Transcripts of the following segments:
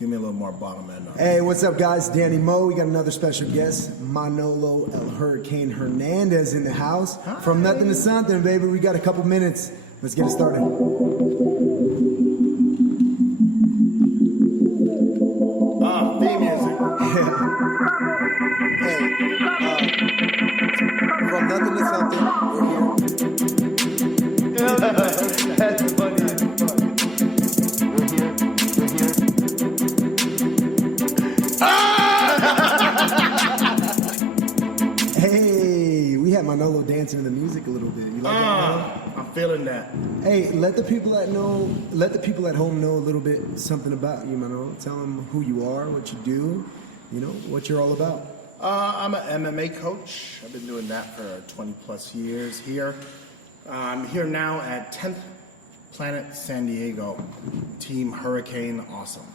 Give me a little more bottom end. Hey, what's up, guys? Danny Mo. We got another special guest, Manolo Hurricane Hernandez in the house. Hi. From nothing to something, baby. We got a couple minutes. Let's get it started. Theme music. Hey, from nothing to something, we're here. That's funny. Hey, we had Manolo dancing to the music a little bit. You like that? I'm feeling that. Hey, let the people at home know a little bit something about you, Manolo. Tell them who you are, what you do, you know, what you're all about. I'm an MMA coach. I've been doing that for 20 plus years here. I'm here now at 10th Planet San Diego. Team Hurricane Awesome.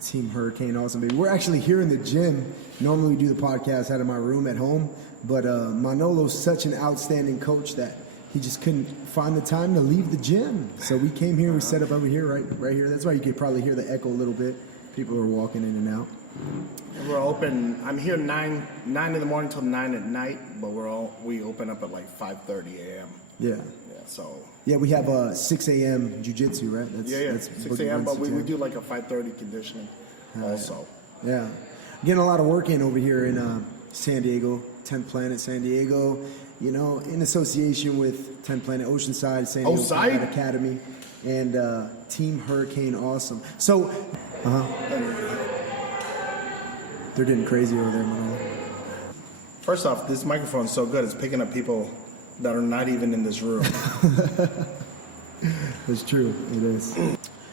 Team Hurricane Awesome, baby. We're actually here in the gym. Normally we do the podcast out of my room at home, but Manolo's such an outstanding coach that he just couldn't find the time to leave the gym. So we came here, we set up over here, right here. That's why you could probably hear the echo a little bit. People are walking in and out. We're open. I'm here 9 in the morning till 9 at night, but we open up at like 5:30 a.m. Yeah. So. Yeah, we have 6 a.m. jiu-jitsu, right? That's 6 a.m., but we do like a 5:30 conditioning also. Yeah. Getting a lot of work in over here in San Diego, 10th Planet San Diego, you know, in association with 10th Planet Oceanside, San Diego Combat Academy, and Team Hurricane Awesome. So, they're getting crazy over there, Manolo. First off, this microphone is so good, it's picking up people that are not even in this room. That's true, it is.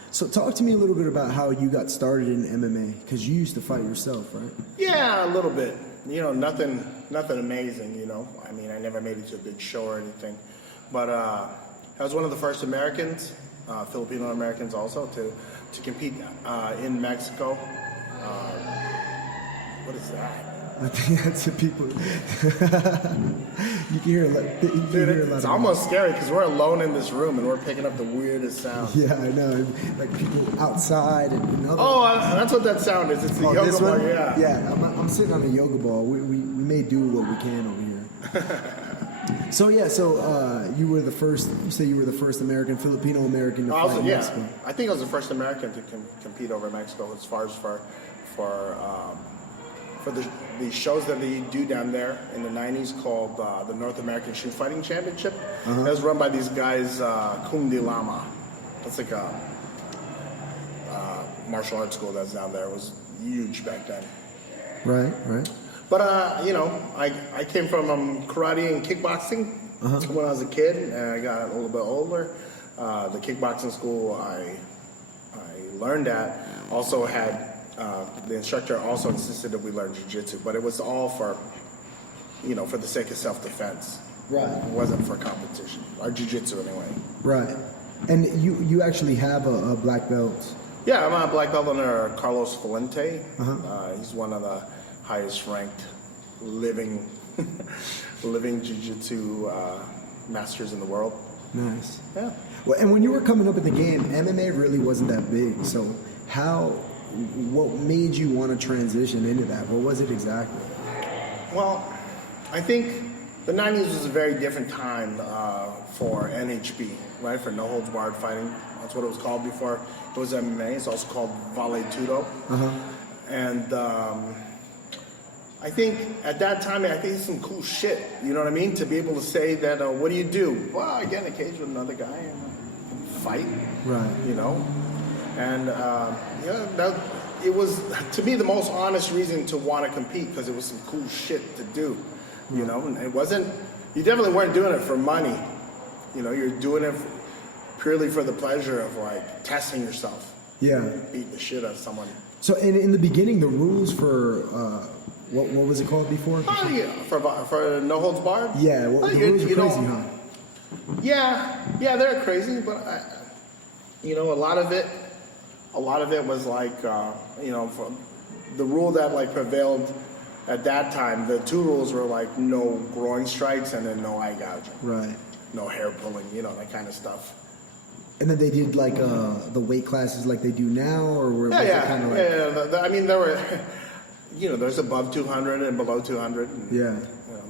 So talk to me a little bit about how you got started in MMA, because you used to fight yourself, right? Yeah, a little bit. You know, nothing amazing, you know. I mean, I never made it to a big show or anything. But I was one of the first Americans, Filipino Americans also, to compete in Mexico. What is that? I think that's the people. You can hear a lot. It's almost scary because we're alone in this room and we're picking up the weirdest sounds. Yeah, I know. Like people outside and other. Oh, that's what that sound is. It's the yoga ball. Yeah. Yeah, I'm sitting on a yoga ball. We may do what we can over here. So you were the first. You say you were the first Filipino American to fight in Mexico. I think I was the first American to compete over Mexico as far as for the shows that they do down there in the 90s called the North American Shoot Fighting Championship. That was run by these guys, Kung Di Lama. That's like a martial arts school that's down there. It was huge back then. Right. But, you know, I came from karate and kickboxing when I was a kid, and I got a little bit older. The kickboxing school I learned at also had the instructor also insisted that we learn jiu-jitsu, but it was all for the sake of self-defense. Right. It wasn't for competition, or jiu-jitsu anyway. Right. And you actually have a black belt. Yeah, I'm a black belt under Carlos Valente. He's one of the highest ranked living jiu-jitsu masters in the world. Nice. Yeah. Well, and when you were coming up in the game, MMA really wasn't that big. So what made you want to transition into that? What was it exactly? Well, I think the 90s was a very different time for NHB, right? For no holds barred fighting. That's what it was called before. It was MMA. It's also called Vale Tudo. And I think at that time, I think it's some cool shit. You know what I mean? To be able to say that, what do you do? Well, I get in a cage with another guy and fight. Right. You know? And it was, to me, the most honest reason to want to compete, because it was some cool shit to do, you know. And it wasn't, you definitely weren't doing it for money, you know. You're doing it purely for the pleasure of like testing yourself. Yeah. Beating the shit out of someone. So in the beginning, the rules for what was it called before? Oh yeah, for no holds barred. Yeah, the rules are crazy, huh? Yeah, they're crazy, but a lot of it was like, for the rule that like prevailed at that time. The two rules were like no groin strikes and then no eye gouging. Right. No hair pulling, that kind of stuff. And then they did like the weight classes like they do now, or was it kind of like? I mean, there were, there's above 200 and below 200. And, Yeah.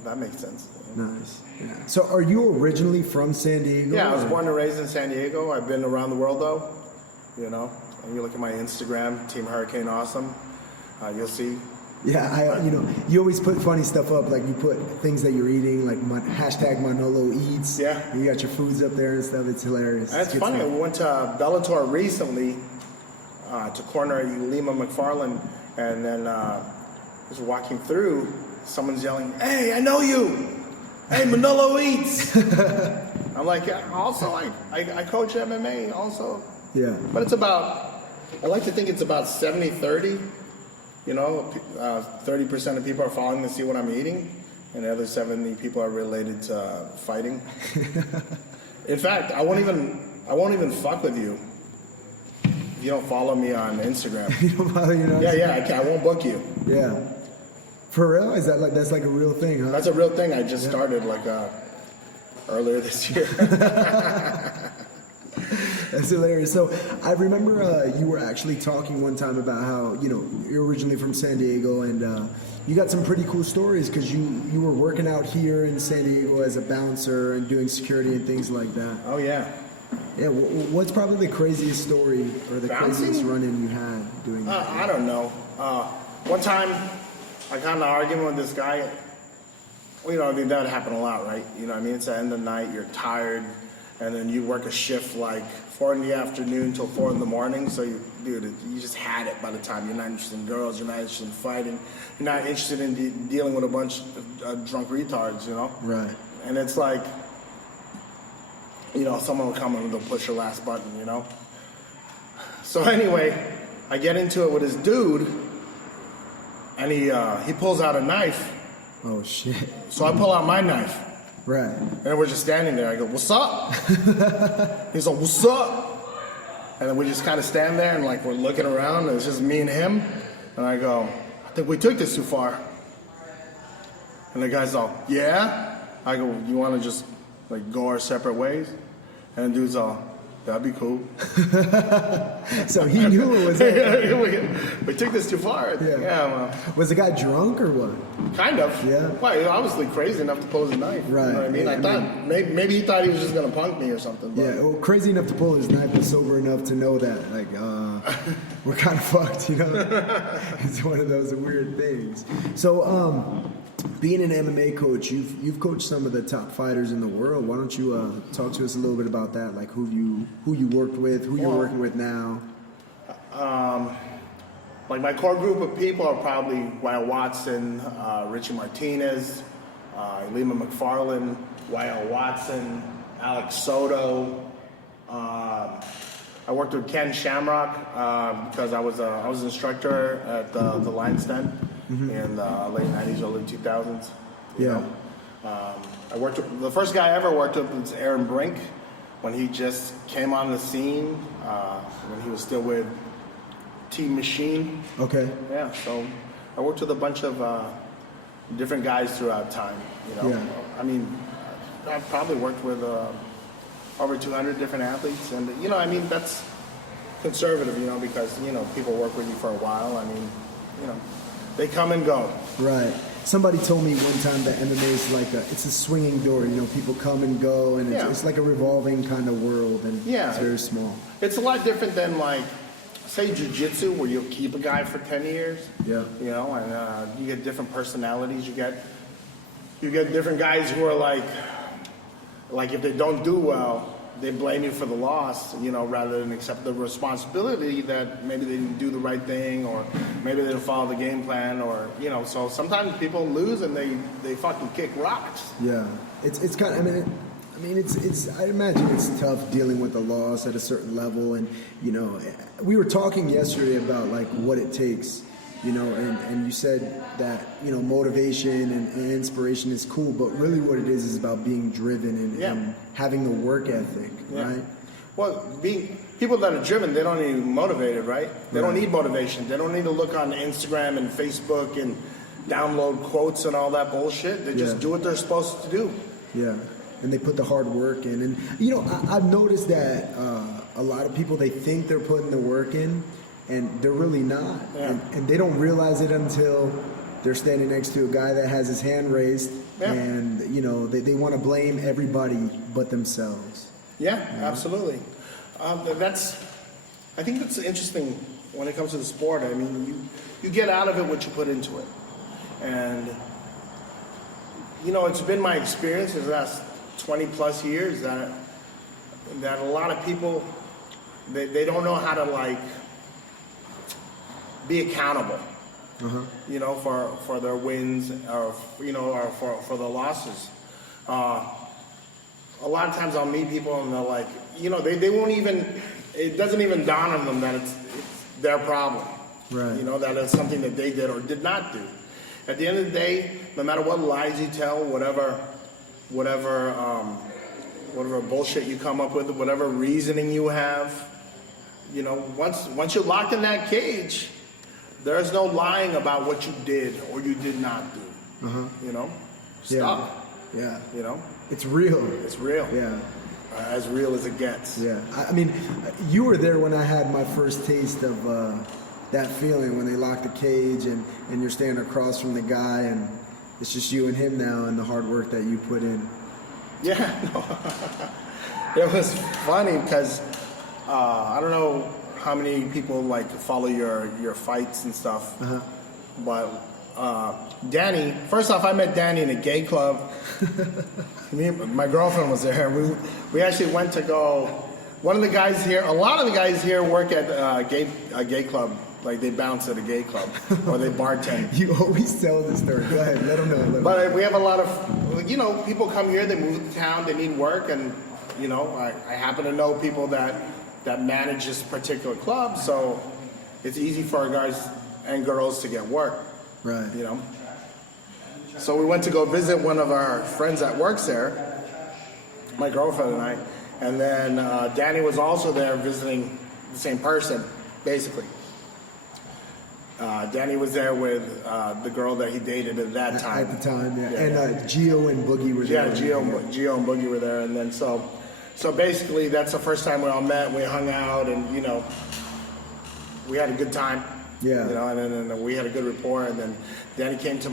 That makes sense. Nice. Yeah. So are you originally from San Diego? Yeah, I was born and raised in San Diego. I've been around the world though. And you look at my Instagram, Team Hurricane Awesome. You'll see. Yeah, you always put funny stuff up, like you put things that you're eating, like hashtag Manolo Eats. Yeah. You got your foods up there and stuff. It's hilarious. That's It's funny. stuff. We went to Bellator recently to corner Lima McFarland, and then as we're walking through, someone's yelling, "Hey, I know you! Hey, Manolo Eats!" I'm like, yeah, also, I coach MMA also. Yeah. But it's about, I like to think it's about 70-30. 30% of people are following to see what I'm eating, and the other 70 people are related to fighting. In fact, I won't even fuck with you if you don't follow me on Instagram. You don't follow you know? Yeah, I won't book you. Yeah. For real? Is that like that's like a real thing, huh? That's a real thing. I just started earlier this year. That's hilarious. So I remember you were actually talking one time about how you're originally from San Diego, and you got some pretty cool stories because you were working out here in San Diego as a bouncer and doing security and things like that. Oh yeah. Yeah. What's probably the craziest story or the Bouncing? craziest run-in you had doing that? I don't know. One time, I got in an argument with this guy. I mean, that would happen a lot, right? I mean, it's the end of the night, you're tired, and then you work a shift like 4 in the afternoon till 4 in the morning. So you just had it by the time. You're not interested in girls, you're not interested in fighting, you're not interested in dealing with a bunch of drunk retards, Right. And it's like, someone will come and they'll push your last button, So anyway, I get into it with this dude, and he pulls out a knife. Oh shit. So I pull out my knife. Right. And we're just standing there. I go, "What's up?" He's like, "What's up?" And then we just kind of stand there and we're looking around, and it's just me and him. And I go, "I think we took this too far." And the guy's all, "Yeah?" I go, "You want to just go our separate ways?" And the dude's all, "That'd be cool." So he knew it was. We took this too far. Yeah. Well, Was the guy drunk or what? kind of. Yeah. Well, he was obviously crazy enough to pull his knife. Right. You know what I mean? Yeah, I thought maybe he thought he was just gonna punk me or something. But. Yeah, well, crazy enough to pull his knife, but sober enough to know that, we're kind of fucked, It's one of those weird things. So, being an MMA coach, you've coached some of the top fighters in the world. Why don't you talk to us a little bit about that, like who you worked with, who you're working with now? My core group of people are probably Wyatt Watson, Richie Martinez, Lima McFarland, Wyatt Watson, Alex Soto. I worked with Ken Shamrock because I was an instructor at the Lion's Den in the late 90s, early 2000s. Yeah. I worked with, the first guy I ever worked with was Aaron Brink when he just came on the scene, when he was still with Team Machine. Okay. Yeah, so I worked with a bunch of different guys throughout time, Yeah. I mean, I've probably worked with over 200 different athletes, and that's conservative, because people work with you for a while. I mean, they come and go. Right. Somebody told me one time that MMA is it's a swinging door. People come and go, and it's like a revolving kind of world, and it's very small. It's a lot different than say jiu-jitsu, where you'll keep a guy for 10 years. Yeah. And you get different personalities. You get different guys who are like if they don't do well, they blame you for the loss, rather than accept the responsibility that maybe they didn't do the right thing, or maybe they didn't follow the game plan, or so sometimes people lose and they fucking kick rocks. Yeah. It's kind of, it's I imagine it's tough dealing with the loss at a certain level, and we were talking yesterday about what it takes, and you said that motivation and inspiration is cool, but really what it is about being driven and having the work ethic, right? Well, people that are driven, they don't need motivated, right? They don't need motivation. They don't need to look on Instagram and Facebook and download quotes and all that bullshit. They just do what they're supposed to do. Yeah. and they put the hard work in. And I've noticed that a lot of people, they think they're putting the work in, and they're really not. Yeah. And they don't realize it until they're standing next to a guy that has his hand raised, and they want to blame everybody but themselves. Yeah, absolutely. I think that's interesting when it comes to the sport. I mean, you get out of it what you put into it. And, it's been my experience in the last 20 plus years that a lot of people, they don't know how to, like, be accountable, for their wins or for their losses. A lot of times I'll meet people and they're like, they won't even, it doesn't even dawn on them that it's their problem. Right. That it's something that they did or did not do. At the end of the day, no matter what lies you tell, whatever bullshit you come up with, whatever reasoning you have, once you're locked in that cage, there's no lying about what you did or you did not do. Stop. Yeah. It's It's real. Yeah. As real as it gets. Yeah. I mean, you were there when I had my first taste of that feeling when they lock the cage and you're standing across from the guy and it's just you and him now and the hard work that you put in. Yeah. It was funny because I don't know how many people like follow your fights and stuff, but Danny, first off, I met Danny in a gay club. My girlfriend was there. We actually went to go. One of the guys here, a lot of the guys here work at a gay club. Like they bounce at a gay club or they bartend. You always tell this story. Go ahead, let them know. But we have a lot of, people come here, they move to town, they need work, and I happen to know people that manage this particular club, so it's easy for our guys and girls to get work. Right. So we went to go visit one of our friends that works there, my girlfriend and I, and then Danny was also there visiting the same person, basically. Danny was there with the girl that he dated at that time. At the time, yeah. And Gio and Boogie were there. Yeah, Gio and Boogie were there, and then so basically that's the first time we all met. We hung out, and we had a good time. Yeah. And then we had a good rapport, and then Danny came to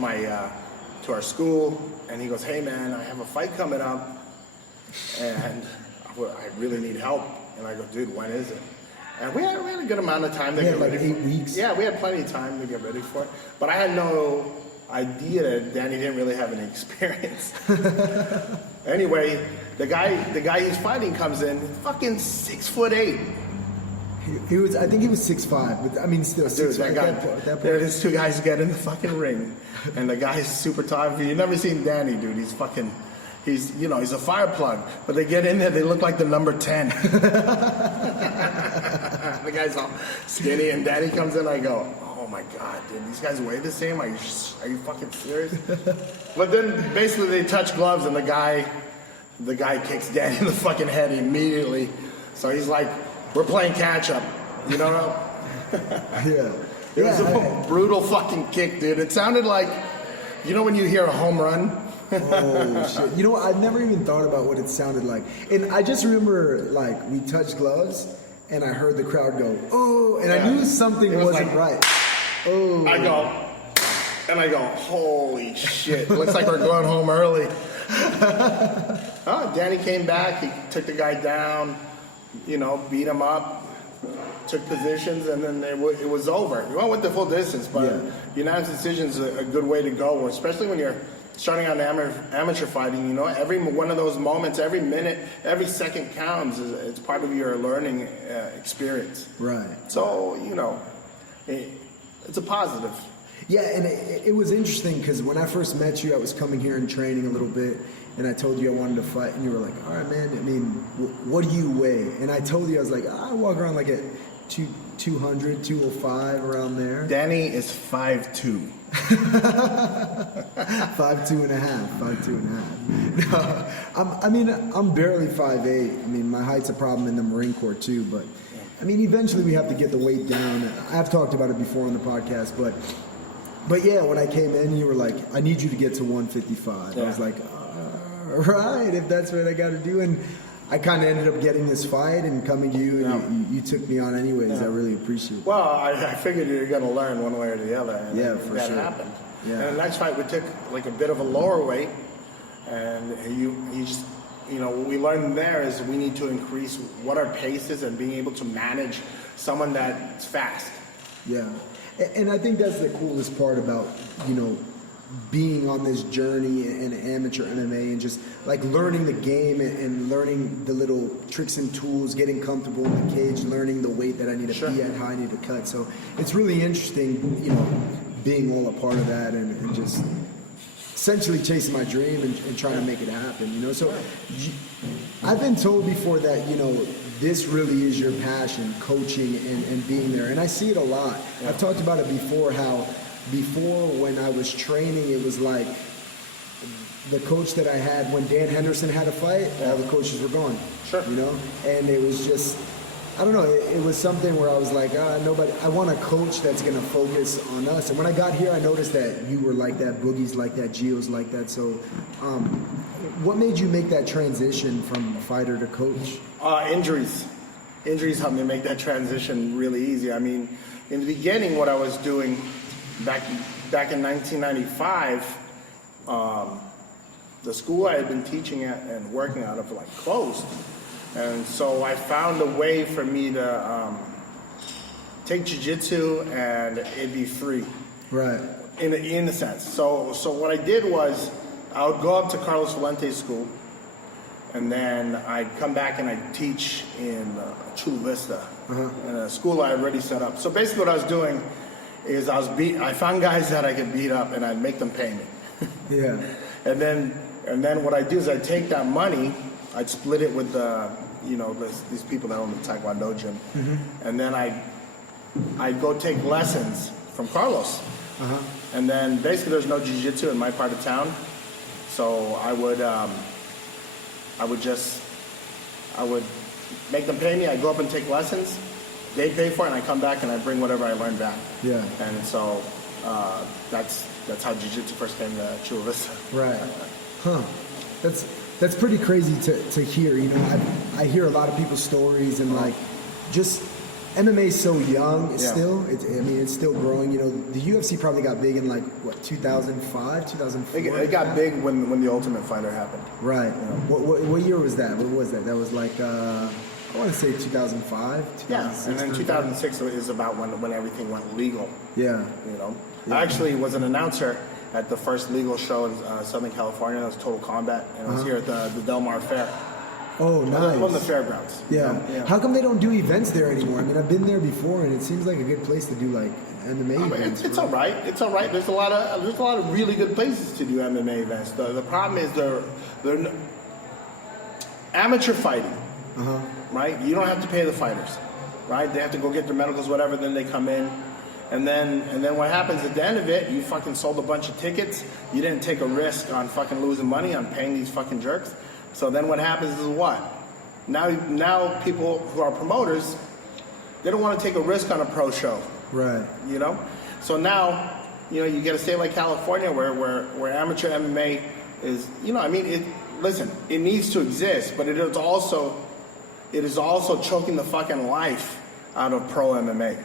to our school, and he goes, "Hey man, I have a fight coming up, and I really need help." And I go, "Dude, when is it?" And we had a good amount of time to get ready. 8 weeks. Yeah, we had plenty of time to get ready for it. But I had no idea that Danny didn't really have any experience. Anyway, the guy he's fighting comes in, fucking 6'8". He was, I think he was 6'5", but I mean still. Dude, that guy. There, these two guys get in the fucking ring, and the guy's super tough. You've never seen Danny, dude. He's fucking. He's a fire plug, but they get in there, they look like the number 10. The guy's all skinny, and Danny comes in, I go, "Oh my God, dude, these guys weigh the same? Are you fucking serious?" But then basically they touch gloves, and the guy kicks Danny in the fucking head immediately. So he's like, "We're playing catch up," Yeah. It was a brutal fucking kick, dude. It sounded like, when you hear a home run. Oh shit! I've never even thought about what it sounded like, and I just remember like we touched gloves, and I heard the crowd go, "Oh!" and I knew something wasn't right. Oh! I go, "Holy shit! Looks like we're going home early." Danny came back. He took the guy down, beat him up, took positions, and then it was over. You went with the full distance, but unanimous decision is a good way to go, especially when you're starting on amateur fighting. Every one of those moments, every minute, every second counts. It's part of your learning experience. Right. So it's a positive. Yeah, and it was interesting because when I first met you, I was coming here and training a little bit, and I told you I wanted to fight, and you were like, "All right, man. I mean, what do you weigh?" And I told you I was like, "I walk around like at 200, 205 around there." Danny is 5'2". 5'2 and a half. No, I'm barely 5'8". I mean, my height's a problem in the Marine Corps too, but I mean, eventually we have to get the weight down. I've talked about it before on the podcast, but yeah, when I came in, you were like, "I need you to get to 155." Yeah. I was like, "All Right, if that's what I got to do. And I kind of ended up getting this fight and coming to you, and you took me on anyways. I really appreciate it. Well, I figured you were going to learn one way or the other. And for that sure. happened. Yeah. And the next fight, we took like a bit of a lower weight. And you just, what we learned there is we need to increase what our pace is and being able to manage someone that's fast. Yeah. And I think that's the coolest part about, being on this journey in amateur MMA and just like learning the game and learning the little tricks and tools, getting comfortable in the cage, learning the weight that I need to be at, how I need to cut. So it's really interesting, being all a part of that and just essentially chasing my dream and trying to make it happen, So I've been told before that, this really is your passion, coaching and being there. And I see it a lot. Yeah. I've talked about it before, how before when I was training, it was like the coach that I had when Dan Henderson had a fight, all the coaches were gone. Sure. And it was just, I don't know, it was something where I was like, nobody, I want a coach that's going to focus on us. And when I got here, I noticed that you were like that, Boogie's like that, Gio's like that. So what made you make that transition from fighter to coach? Injuries. Injuries helped me make that transition really easy. I mean, in the beginning, what I was doing back in 1995, the school I had been teaching at and working out of closed. And so I found a way for me to take jiu-jitsu and it'd be free. Right. In a sense. So what I did was I would go up to Carlos Valente's school, and then I'd come back and I'd teach in Chula Vista, in a school I had already set up. So basically what I was doing is I found guys that I could beat up and I'd make them pay me. Yeah. And then what I do is I take that money, I'd split it with these people that own the Taekwondo gym, and then I'd go take lessons from Carlos. And then basically there's no jiu-jitsu in my part of town, so I would make them pay me. I'd go up and take lessons. They pay for it, and I come back and I bring whatever I learned back. Yeah. And so that's how jiu-jitsu first came to Chula Vista. Right. Huh. That's pretty crazy to hear. I hear a lot of people's stories and just MMA is so young still. It's still growing. The UFC probably got big in 2005, 2004. It got big when the Ultimate Fighter happened. Right. What year was that? What was that? That was I want to say 2005. Yeah, and then 2006 is about when everything went legal. Yeah. I actually was an announcer at the first legal show in Southern California. That was Total Combat, and it was here at the Del Mar Fair. Oh, nice. On the fairgrounds. Yeah. How come they don't do events there anymore? I mean, I've been there before, and it seems like a good place to do MMA events. It's all right. It's all right. There's a lot of really good places to do MMA events. The problem is they're amateur fighting. Right? You don't have to pay the fighters. Right? They have to go get their medicals, whatever. Then they come in. And then what happens at the end of it, you fucking sold a bunch of tickets. You didn't take a risk on fucking losing money on paying these fucking jerks. So then what happens is what? Now people who are promoters, they don't want to take a risk on a pro show. Right. So now, you get a state like California where amateur MMA is, listen, it needs to exist, but it is also choking the fucking life out of pro MMA.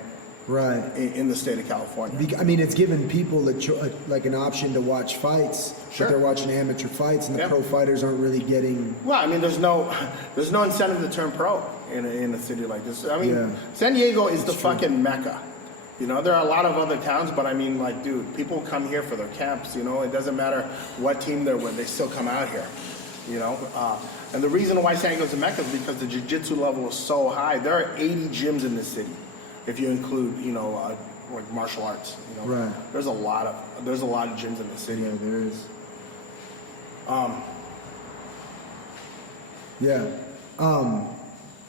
Right. In the state of Clicalifornia. I mean, it's given people an option to watch fights, but they're watching amateur fights, and the pro fighters aren't really getting. Well, I mean, there's no incentive to turn pro in a city like this. I mean, San Diego is the fucking mecca. There are a lot of other towns, but I mean, dude, people come here for their camps. It doesn't matter what team they're with, they still come out here. And the reason why San Diego's a mecca is because the jiu-jitsu level is so high. There are 80 gyms in this city. If you include, martial arts, right. There's a lot of gyms in the city. Yeah, there is.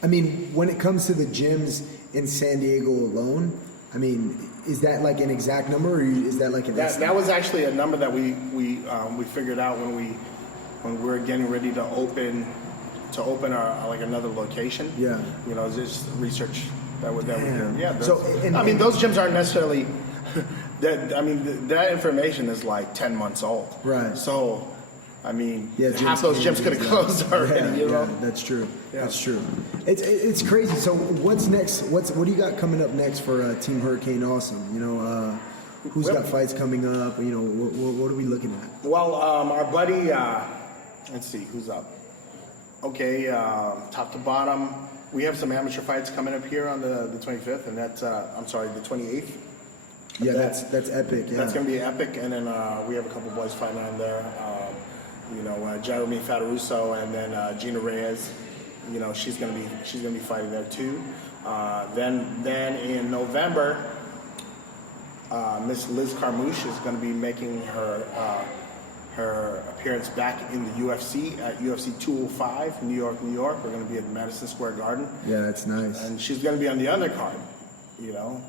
I mean, when it comes to the gyms in San Diego alone, I mean, is that an exact number, or is that an estimate? That was actually a number that we figured out when we were getting ready to open our another location. Yeah. Just research. That we did. Yeah. So, those gyms aren't necessarily. That information is 10 months old. Right. So, I mean, Yeah, half those gyms could have closed already. You know, that's true. Yeah. That's true. It's crazy. So what's next? What do you got coming up next for Team Hurricane Awesome? You know, who's got fights coming up? You know, what are we looking at? well, our buddy, let's see, who's up? Okay, top to bottom, we have some amateur fights coming up here on the 25th, and that's I'm sorry, the 28th. Yeah, that's epic. Yeah. That's going to be epic, and then we have a couple boys fighting on there. You know, Jeremy Fataruso, and then Gina Reyes. You know, she's going to be fighting there too. Then in November, Miss Liz Carmouche is going to be making her appearance back in the UFC at UFC 205, New York, New York. We're going to be at Madison Square Garden. Yeah, that's nice. And she's going to be on the undercard. You know,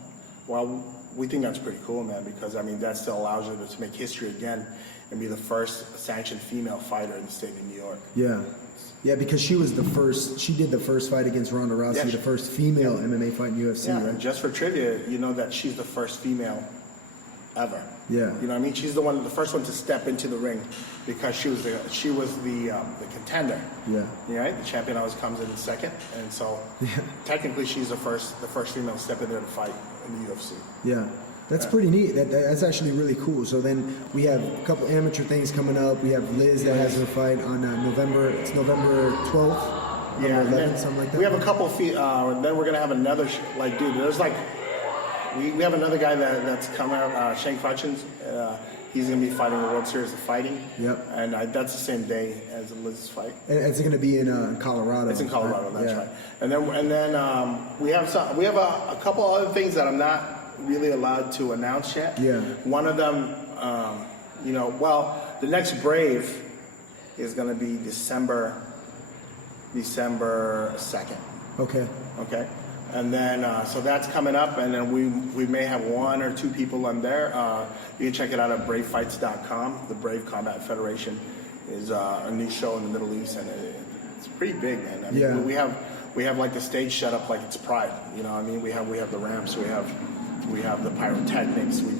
well, we think that's pretty cool, man, because I mean that still allows her to make history again and be the first sanctioned female fighter in the state of New York. Yeah. Yeah, because she was the first. She did the first fight against Ronda Rousey, Yeah, the first female MMA fight in UFC, Yeah, right? and just for trivia, you know that she's the first female ever. Yeah. You know what I mean? She's the first one to step into the ring because she was the contender. Yeah. Yeah, right? The champion always comes in second, and so technically she's the first female to step in there to fight in the UFC. Yeah. That's pretty neat. That's actually really cool. So then we have a couple amateur things coming up. We have Liz that has her fight on November 12th. Yeah, November 11th, and then something like that. we have a couple. Then we're gonna have another dude. There's like we have another guy that's coming out, Shank Hutchins. He's gonna be fighting the World Series of Fighting. Yep. And that's the same day as Liz's fight. And it's going to be in Colorado. It's in Colorado. That's Yeah. right. And then we have a couple other things that I'm not really allowed to announce yet. Yeah. One of them, the next Brave is going to be December 2nd. Okay. Okay. And then, so that's coming up, and then we may have one or two people on there. You can check it out at bravefights.com. The Brave Combat Federation is a new show in the Middle East, and it's pretty big, man. I mean, Yeah. we have like the stage set up like it's Pride. You know what I mean? We have the ramps, we have the pyrotechnics. We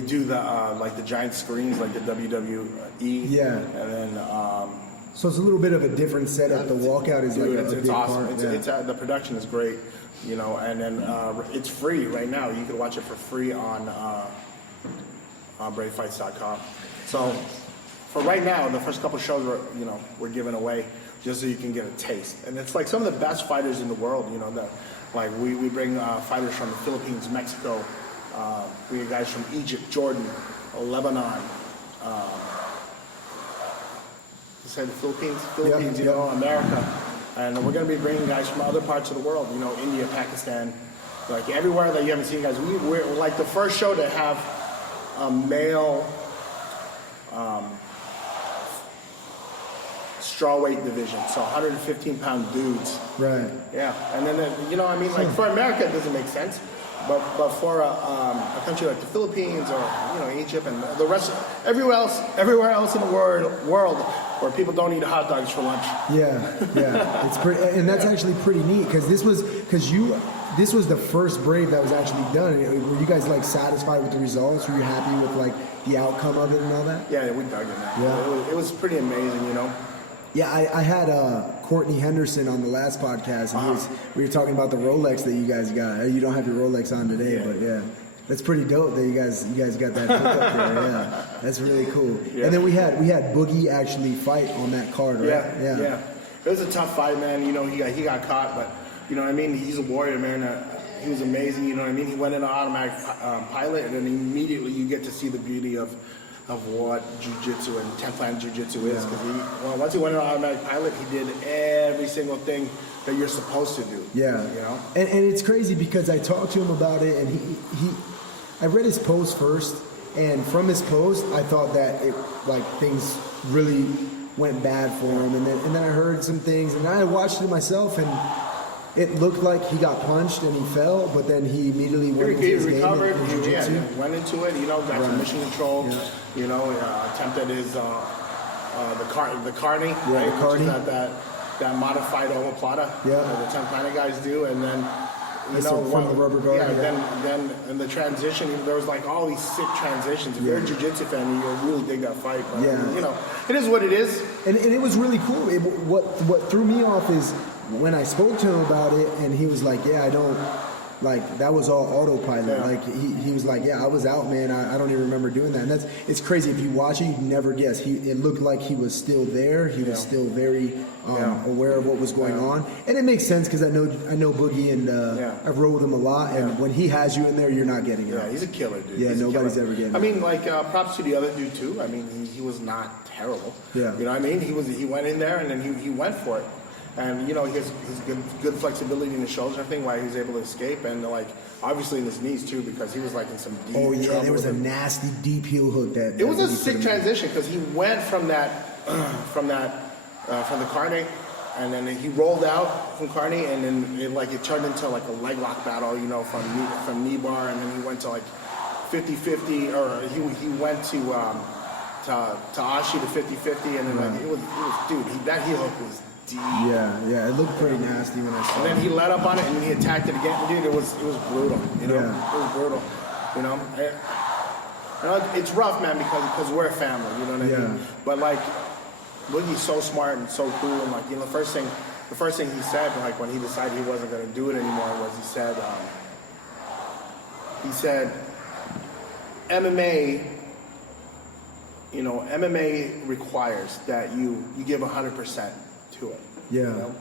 do the giant screens like the WWE. Yeah. And then. So it's a little bit of a different setup. The walkout is Dude, like a it's big awesome. part. The production is great, you know, and then it's free right now. You can watch it for free on bravefights.com. So for right now, the first couple shows we're giving away just so you can get a taste. And it's like some of the best fighters in the world, you know, that like we bring fighters from the Philippines, Mexico, we have guys from Egypt, Jordan, Lebanon. Say the Philippines, you know, America, and we're going to be bringing guys from other parts of the world, you know, India, Pakistan, like everywhere that you haven't seen guys. We're like the first show to have a male strawweight division, so 115-pound dudes. Right. Yeah, and then you know, I mean, like for America, it doesn't make sense. But for a country like the Philippines or Egypt and the rest, everywhere else in the world where people don't eat hot dogs for lunch. Yeah, it's pretty, and that's actually pretty neat because this was the first Brave that was actually done. Were you guys like satisfied with the results? Were you happy with like the outcome of it and all that? Yeah, we dug it, man. Yeah. It was pretty amazing, you know. Yeah, I had Courtney Henderson on the last podcast, and we were talking about the Rolex that you guys got. You don't have your Rolex on today, but yeah, that's pretty dope that you guys got that hookup there. Yeah, that's really cool. Yeah. And then we had Boogie actually fight on that card, right? Yeah. It was a tough fight, man. You know, he got caught, but you know what I mean. He's a warrior, man. He was amazing. You know what I mean. He went in an automatic pilot, and then immediately you get to see the beauty of what jiu-jitsu and 10th Planet Jiu-Jitsu is. Because once he went on automatic pilot, he did every single thing that you're supposed to do. Yeah. You know? And it's crazy because I talked to him about it, and I read his post first, and from his post, I thought that things really went bad for him. And then I heard some things, and I watched it myself, and it looked like he got punched and he fell, but then he immediately went into his recovered. game in jiu-jitsu. Went into it. You know, got some mission control. Yeah. You know, attempted his the carny. Yeah, right? the carny. Which is that modified omoplata. Yeah. The 10th Planet guys do, and then you know, from the rubber guard. Yeah, then in the transition, there was like all these sick transitions. If you're a jiu-jitsu fan, you'll really dig that fight. But, you know, it is what it is. And it was really cool. What threw me off is when I spoke to him about it, and he was like, "Yeah, I don't." Like, that was all autopilot. Yeah. Like, he was like, yeah, I was out, man. I don't even remember doing that. And it's crazy. If you watch it, you'd never guess. It looked like he was still there. He was still very aware of what was going on. And it makes sense because I know Boogie, and I've rolled with him a lot. And when he has you in there, you're not getting it. Yeah, he's a killer, dude. Yeah, nobody's ever getting it. I mean, like, props to the other dude, too. I mean, he was not terrible. Yeah. You know what I mean? He went in there, and then he went for it. And, you know, he has good flexibility in his shoulders and everything, why he was able to escape. And, like, obviously in his knees, too, because he was, like, in some deep trouble. There was a nasty, deep heel hook that... It was a sick transition, because he went from the carne, and then he rolled out from carne, and then it turned into, like, a leg lock battle, you know, from knee bar, and then he went to, like, 50-50, or he went to Ashi to 50-50, and then, like, it was dude, that heel hook was deep. Yeah, it looked pretty nasty when I saw it. And then he let up on it, and he attacked it again. Dude, it was brutal. You know, it was brutal. You know, it's rough, man, because we're a family. You know what I mean? But like, Boogie's so smart and so cool, and like, you know, the first thing he said, like when he decided he wasn't going to do it anymore, was he said, MMA. You know, MMA requires that you give 100% to it. Yeah. You know?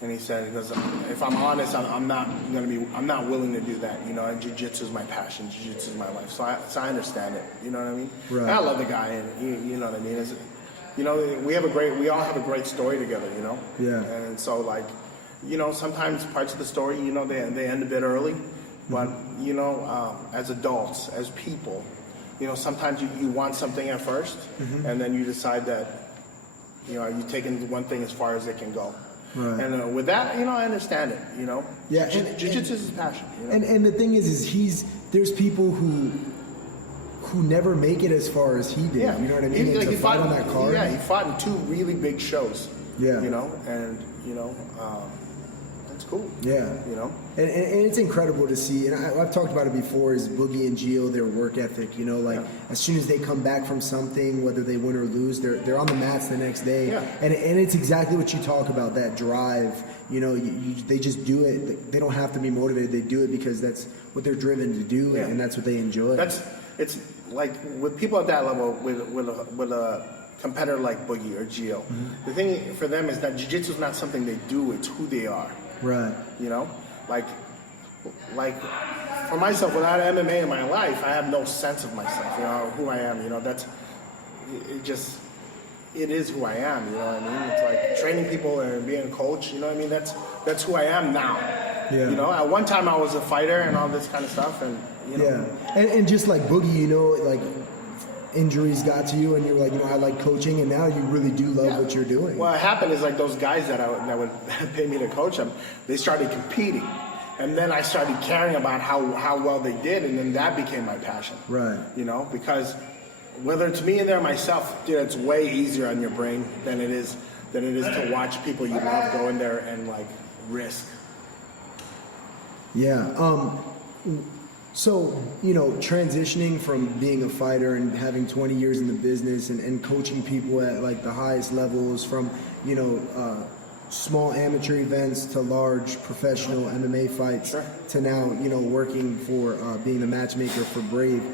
And he said, because if I'm honest, I'm not willing to do that. You know, and jiu-jitsu is my passion. Jiu-jitsu is my life. So I understand it. You know what I mean? Right. And I love the guy, and you know what I mean. You know, we all have a great story together. You know. Yeah. And so, like, you know, sometimes parts of the story, you know, they end a bit early, but you know, as adults, as people, you know, sometimes you want something at first, and then you decide that, you know, you're taking one thing as far as it can go. Right. And with that, you know, I understand it, you know. Yeah. Jiu-jitsu is his passion. You know? And the thing is there's people who never make it as far as he did. Yeah. You know what I mean? He fought on that card. Yeah, he fought in 2 really big shows. Yeah. You know, and, you know, it's cool. Yeah. You know? And it's incredible to see, and I've talked about it before, is Boogie and Gio, their work ethic, you know, like as soon as they come back from something, whether they win or lose, they're on the mats the next day. Yeah. And it's exactly what you talk about, that drive, you know, they just do it. They don't have to be motivated. They do it because that's what they're driven to do, and that's what they enjoy. It's like with people at that level, with a competitor like Boogie or Gio, the thing for them is that jiu-jitsu is not something they do, it's who they are. Right. You know, like for myself, without MMA in my life, I have no sense of myself. You know who I am. You know, it is who I am. You know what I mean? It's like training people and being a coach. You know what I mean? That's who I am now. Yeah. You know, at one time I was a fighter and all this kind of stuff, and you know. Yeah. And just like Boogie, you know, like injuries got to you, and you're like, you know, I like coaching, and now you really do love what you're doing. What happened is, like, those guys that would pay me to coach them, they started competing, and then I started caring about how well they did, and then that became my passion. Right. You know, because whether it's me in there myself, dude, it's way easier on your brain than it is to watch people you love go in there and like risk. Yeah. So, you know, transitioning from being a fighter and having 20 years in the business and coaching people at like the highest levels, from, you know, small amateur events to large professional MMA fights, to now, you know, working for being the matchmaker for Brave.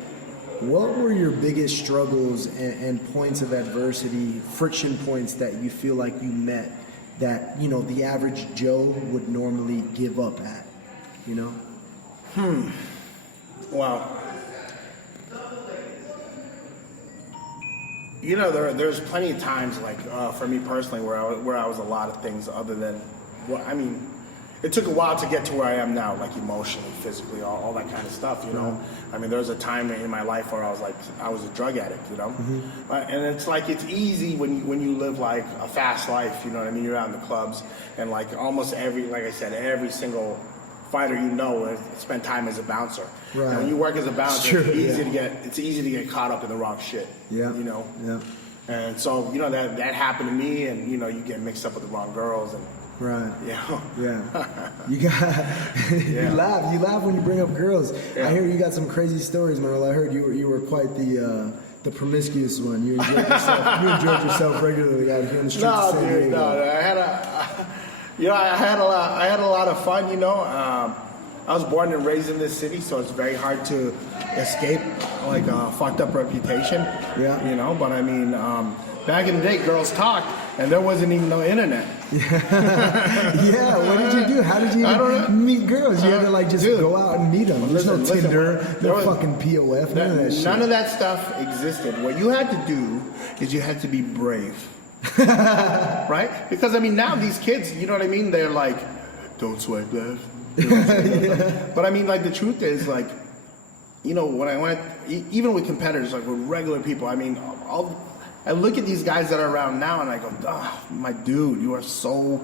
What were your biggest struggles and points of adversity, friction points that you feel like you met that, you know, the average Joe would normally give up at, you know? Wow. You know, there's plenty of times, like for me personally, where I was a lot of things other than, well, I mean, it took a while to get to where I am now, like emotionally, physically, all that kind of stuff, you know. I mean, there was a time in my life where I was a drug addict, you know. And it's like, it's easy when you live like a fast life, you know what I mean? You're out in the clubs, and like almost every single fighter you know spend time as a bouncer. Right. And when you work as a bouncer, it's easy to get caught up in the wrong shit. Yeah. You know. Yeah. And so, you know, that happened to me, and you know, you get mixed up with the wrong girls, and Right. Yeah. Yeah. You got you laugh when you bring up girls. Yeah. I hear you got some crazy stories, Manolo. I heard you were quite the promiscuous one. You enjoyed yourself. You enjoyed yourself regularly out here in the streets of San Diego. No. I had a lot of fun. I was born and raised in this city, so it's very hard to escape like a fucked up reputation. Yeah. But I mean, back in the day, girls talked, and there wasn't even no internet. Yeah. What did you do? How did you meet girls? You had to like just go out and meet them. There's no Tinder, no fucking POF, none of that shit. None of that stuff existed. What you had to do is you had to be brave. Right? Because I mean, now these kids, you know what I mean? They're like, don't swipe left. But I mean, like, the truth is, like, when I went, even with competitors, like with regular people, I mean, I look at these guys that are around now and I go, oh, my dude, you are so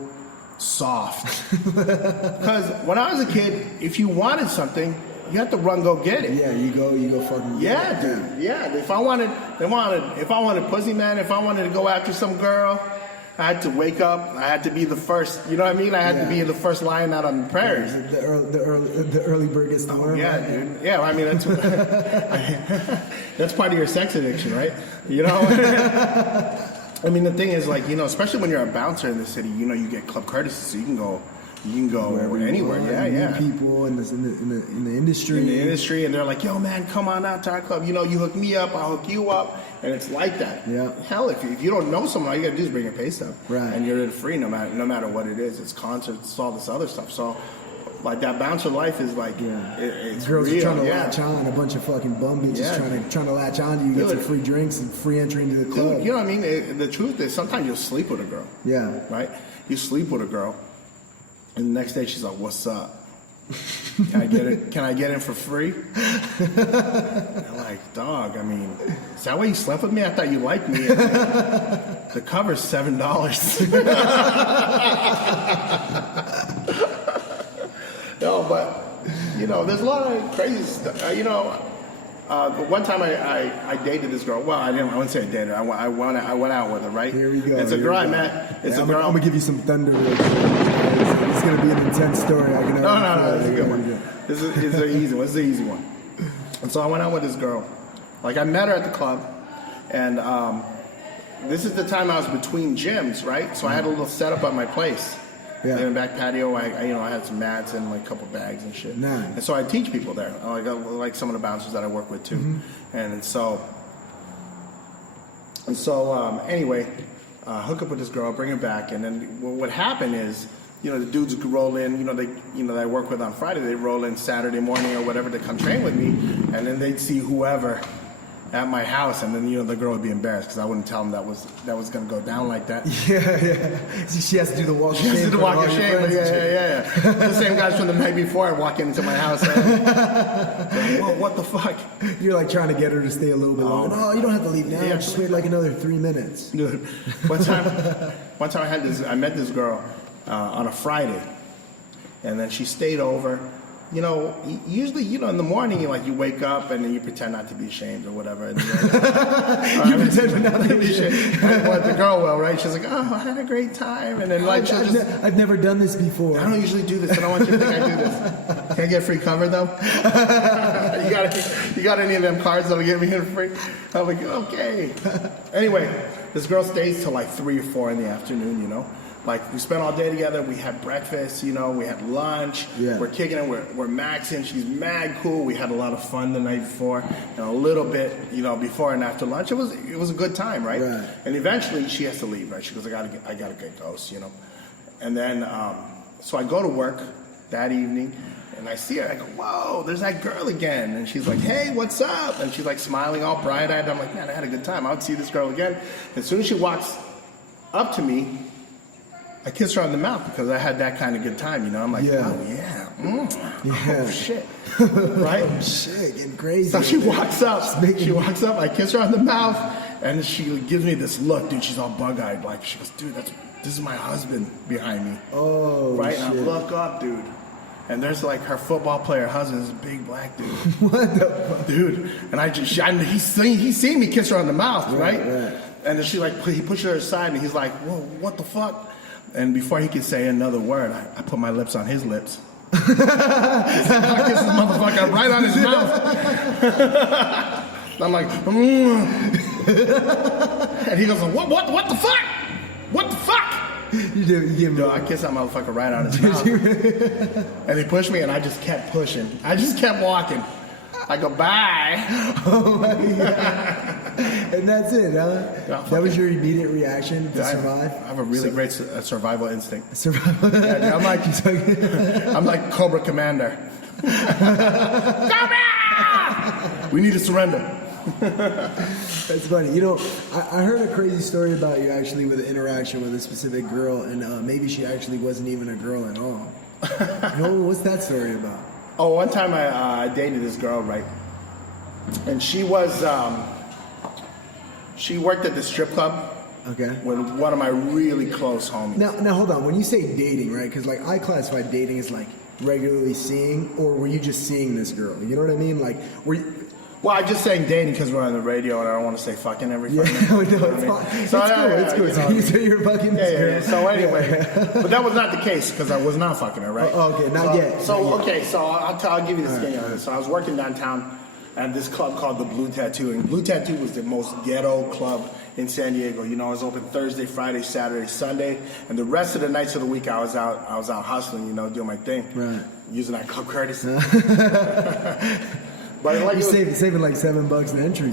soft. Because when I was a kid, if you wanted something, you had to run, go get it. Yeah, you go fucking get it. Dude. Yeah, if I wanted pussy, man, if I wanted to go after some girl, I had to wake up. I had to be the first. You know what I mean? I had to be the first lion out on the prairies. The early bird gets the worm. Yeah, right? Dude. Yeah, I mean that's part of your sex addiction, right? I mean, the thing is, like, especially when you're a bouncer in the city, you get club courtesy, so you can go anywhere. Yeah. People in the industry. In the industry, and they're like, "Yo, man, come on out to our club. You hook me up, I'll hook you up," and it's like that. Yeah. Hell, if you don't know someone, all you gotta do is bring your pay stub, right? And you're in free no matter what it is. It's concerts, it's all this other stuff. So, like, that bouncer life is like, it's girls real. are trying to latch on. A bunch of fucking bum bitches trying to latch on to you. Get some free drinks and free entry into the club. Dude, you know what I mean? The truth is, sometimes you'll sleep with a girl. Yeah. Right. You sleep with a girl. And the next day she's like, "What's up? Can I get in for free?" I'm like, "Dog, I mean, is that why you slept with me? I thought you liked me." The cover's $7. No, but there's a lot of crazy stuff. One time I dated this girl. Well, I wouldn't say I dated her. I went out with her, right? Here we go. It's a girl I met. It's a girl. I'm gonna give you some thunder. It's gonna be an intense story. No. It's a good one. This is the easy one. This is the easy one. And so I went out with this girl. Like, I met her at the club, and this is the time I was between gyms, right? So I had a little setup at my place. Yeah. In the back patio, I had some mats and like a couple bags and shit. Nice. And so I teach people there, like some of the bouncers that I work with too. Mm-hmm. And so anyway, hook up with this girl, bring her back, and then what happened is, the dudes roll in, that I work with on Friday, they roll in Saturday morning or whatever to come train with me, and then they'd see whoever at my house, and then the girl would be embarrassed because I wouldn't tell them that was going to go down like that. Yeah. She has to do the walk of shame. She has to do the walk of shame. Yeah. The same guys from the night before walk into my house. Well, what the fuck? You're like trying to get her to stay a little bit longer. No, you don't have to leave now. Yeah. Just wait like another 3 minutes. Dude, one time I met this girl on a Friday, and then she stayed over. Usually, in the morning, you wake up and then you pretend not to be ashamed or whatever. And, you pretend not to be ashamed. But the girl will, right? She's like, "Oh, I had a great time." And then, I've never done this before. I don't usually do this. I don't want you to think I do this. Can I get free cover, though? you got any of them cards that'll get me in free? I'm like, okay. Anyway, this girl stays till like 3 or 4 in the afternoon, Like, we spent all day together. We had breakfast, we had lunch. Yeah. We're kicking it. We're maxing. She's mad cool. We had a lot of fun the night before, and a little bit, before and after lunch. It was a good time, right? And eventually, she has to leave, right? She goes, I gotta get ghost, And then, so I go to work that evening, and I see her. I go, "Whoa, there's that girl again." And she's like, "Hey, what's up?" And she's like smiling, all bright-eyed. I'm like, "Man, I had a good time. I would see this girl again." As soon as she walks up to me, I kissed her on the mouth because I had that kind of good time, I'm like, yeah. "Oh, yeah. Oh, shit." Right? Oh, shit, getting crazy. So she walks up. I kiss her on the mouth, and she gives me this look, dude. She's all bug-eyed. Like, she goes, "Dude, this is my husband behind me." Oh, right? shit. And I look up, dude. And there's like her football player husband is a big black dude. What the fuck? Dude. And he's seen me kiss her on the mouth, right? And then he pushes her aside, and he's like, "Whoa, what the fuck?" And before he could say another word, I put my lips on his lips. I kissed this motherfucker right on his mouth. I'm like, and he goes, what the fuck? What the fuck? You give him. I kissed that motherfucker right on his mouth. And he pushed me, and I just kept pushing. I just kept walking. I go, bye. Oh my God. And that's it, huh? Yeah, that was your immediate reaction to survive? I have a really great survival instinct. Survival. Yeah, dude, I'm like Cobra Commander. Cobra! We need to surrender. That's funny. You know, I heard a crazy story about you actually with an interaction with a specific girl, and maybe she actually wasn't even a girl at all. What's that story about? Oh, one time I dated this girl, right? And she was, she worked at the strip club. Okay. With one of my really close homies. Now hold on. When you say dating, right? Because like I classify dating as like regularly seeing, or were you just seeing this girl? You know what I mean? Like, were you? Well, I'm just saying dating because we're on the radio and I don't want to say fucking every Yeah, fucking no, you know it's what I mean? fine. So, It's cool. So you're fucking this girl. yeah. So anyway, but that was not the case because I was not fucking her, right? Oh, okay, not yet. Okay, so I'll give you the skinny on it. So I was working downtown at this club called the Blue Tattoo, and Blue Tattoo was the most ghetto club in San Diego. You know, it was open Thursday, Friday, Saturday, Sunday, and the rest of the nights of the week I was out Right. hustling, doing my thing, using that club courtesy. But like you're saving like $7 an entry.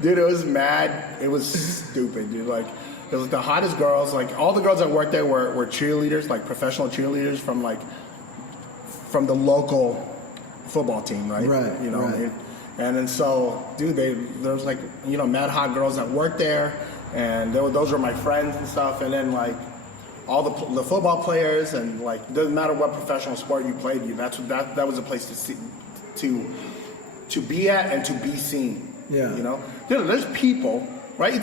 Dude, it was mad. It was stupid, dude. Like, it was the hottest girls. Like, all the girls that worked there were cheerleaders, like professional cheerleaders from the local football team, right? Right. Right. And then so, dude, there was like, mad hot girls that worked there, and those were my friends and stuff. And then like all the football players, and like doesn't matter what professional sport you played, that was a place to see, to be at and to be seen. Yeah. Dude, there's people, right?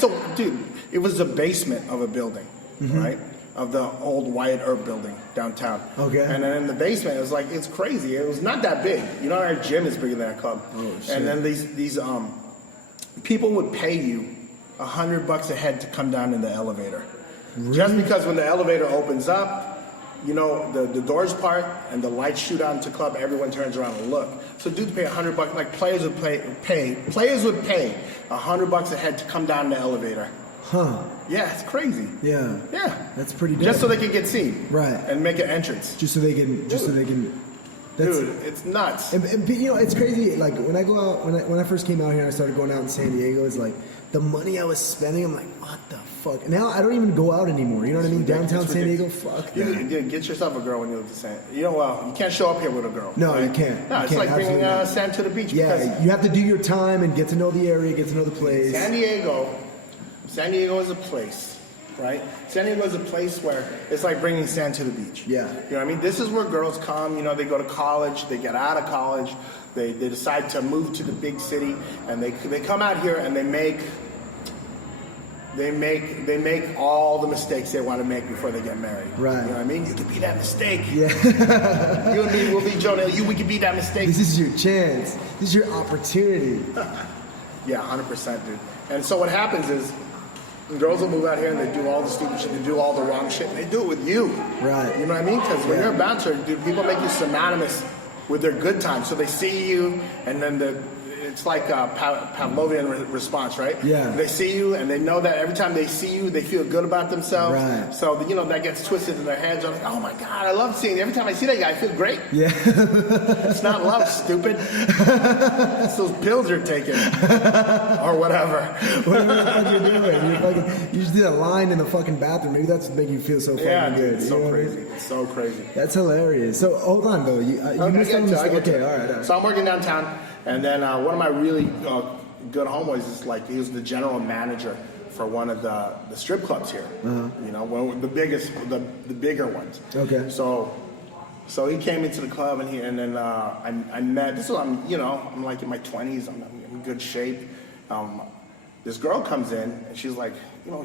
It was the basement of a building, right? Of the old Wyatt Earp building downtown. Okay. And then in the basement, it was like, it's crazy. It was not that big. Our gym is bigger than our club. Oh, shit. And then these people would pay you $100 a head to come down in the elevator. Really? Just because when the elevator opens up, the doors part and the lights shoot out into the club, everyone turns around and look. So dudes pay $100, like players would pay $100 a head to come down the elevator. Huh. Yeah, it's crazy. Yeah. Yeah. That's pretty dope. Just so they can get seen. Right. And make an entrance. Just so they can. That's, Dude, it's nuts. And it's crazy. Like when I go out, when I first came out here, and I started going out in San Diego. It's like the money I was spending. I'm like, what the fuck? Now I don't even go out anymore. You know what I mean? Downtown San Diego, fuck that. Dude, get yourself a girl when you live to San. You can't show up here with a girl. No, right? you can't. No, You it's can't, like bringing absolutely sand to the beach. Yeah, because you have to do your time and get to know the area, get to know the place. San Diego is a place, right? San Diego is a place where it's like bringing sand to the beach. Yeah. You know what I mean? This is where girls come, they go to college, they get out of college, they decide to move to the big city, and they come out here and they make all the mistakes they want to make before they get married. Right. You know what I mean? You could be that mistake. Yeah. You and me will be Jonah. We could be that mistake. This is your chance. This is your opportunity. Yeah, 100%, dude. And so what happens is, girls will move out here and they do all the stupid shit, they do all the wrong shit, and they do it with you. Right. You know what I mean? Because when you're a bouncer, dude, people make you synonymous with their good times. So they see you, and then it's like a Pavlovian response, right? Yeah. They see you, and they know that every time they see you, they feel good about themselves. Right. So, that gets twisted in their heads. I'm like, oh my God, I love seeing you. Every time I see that guy, I feel great. Yeah. It's not love, stupid. It's those pills you're taking. Or whatever. Whatever the fuck you're doing. You just did a line in the fucking bathroom. Maybe that's making you feel so fucking Yeah, dude, good. it's so crazy. It's so crazy. That's hilarious. So hold on though. You missed on this. Okay, all right. So I'm working downtown, and then one of my really good homeboys is he was the general manager for one of the strip clubs here. One of the bigger ones. Okay. So he came into the club, and then I met. This is I'm like in my 20s. I'm in good shape. This girl comes in, and she's like,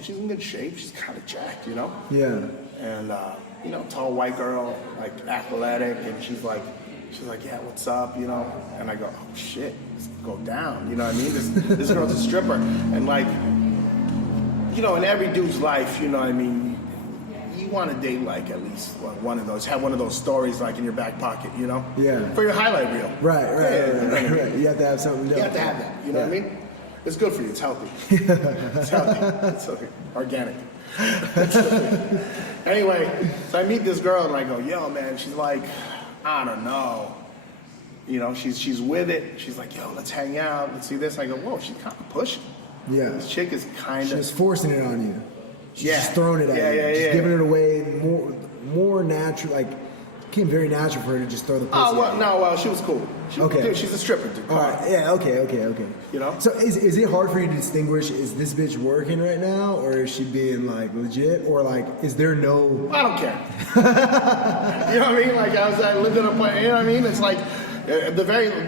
she's in good shape. She's kind of jacked, Yeah. And tall white girl, like athletic, and she's like, yeah, what's up, And I go, oh shit, let's go down, you know what I mean? This girl's a stripper, and like, you know, in every dude's life, you know what I mean, you want to date like at least one of those, have one of those stories like in your back pocket, you know? Yeah. For your highlight reel. Right. Yeah. You have to have something. You have to have that, you know what I mean? It's good for you, it's healthy. It's healthy, it's healthy. Organic. Anyway, so I meet this girl and I go, yo man, she's like, I don't know. You know, she's with it. She's like, yo, let's hang out. Let's see this. I go, whoa, she's kind of pushing. Yeah. This chick is kind of. She's forcing it on you. She's Yeah. just throwing it at you. Just giving it away more natural. Like, it became very natural for her to just throw the pussy at you. Well, she was cool. Okay. Dude, she's a stripper, dude. All right. Yeah. Okay. You know? So is it hard for you to distinguish? Is this bitch working right now, or is she being like legit, or like is there no? I don't care. You know what I mean? Like I lived in a point. You know what I mean? It's like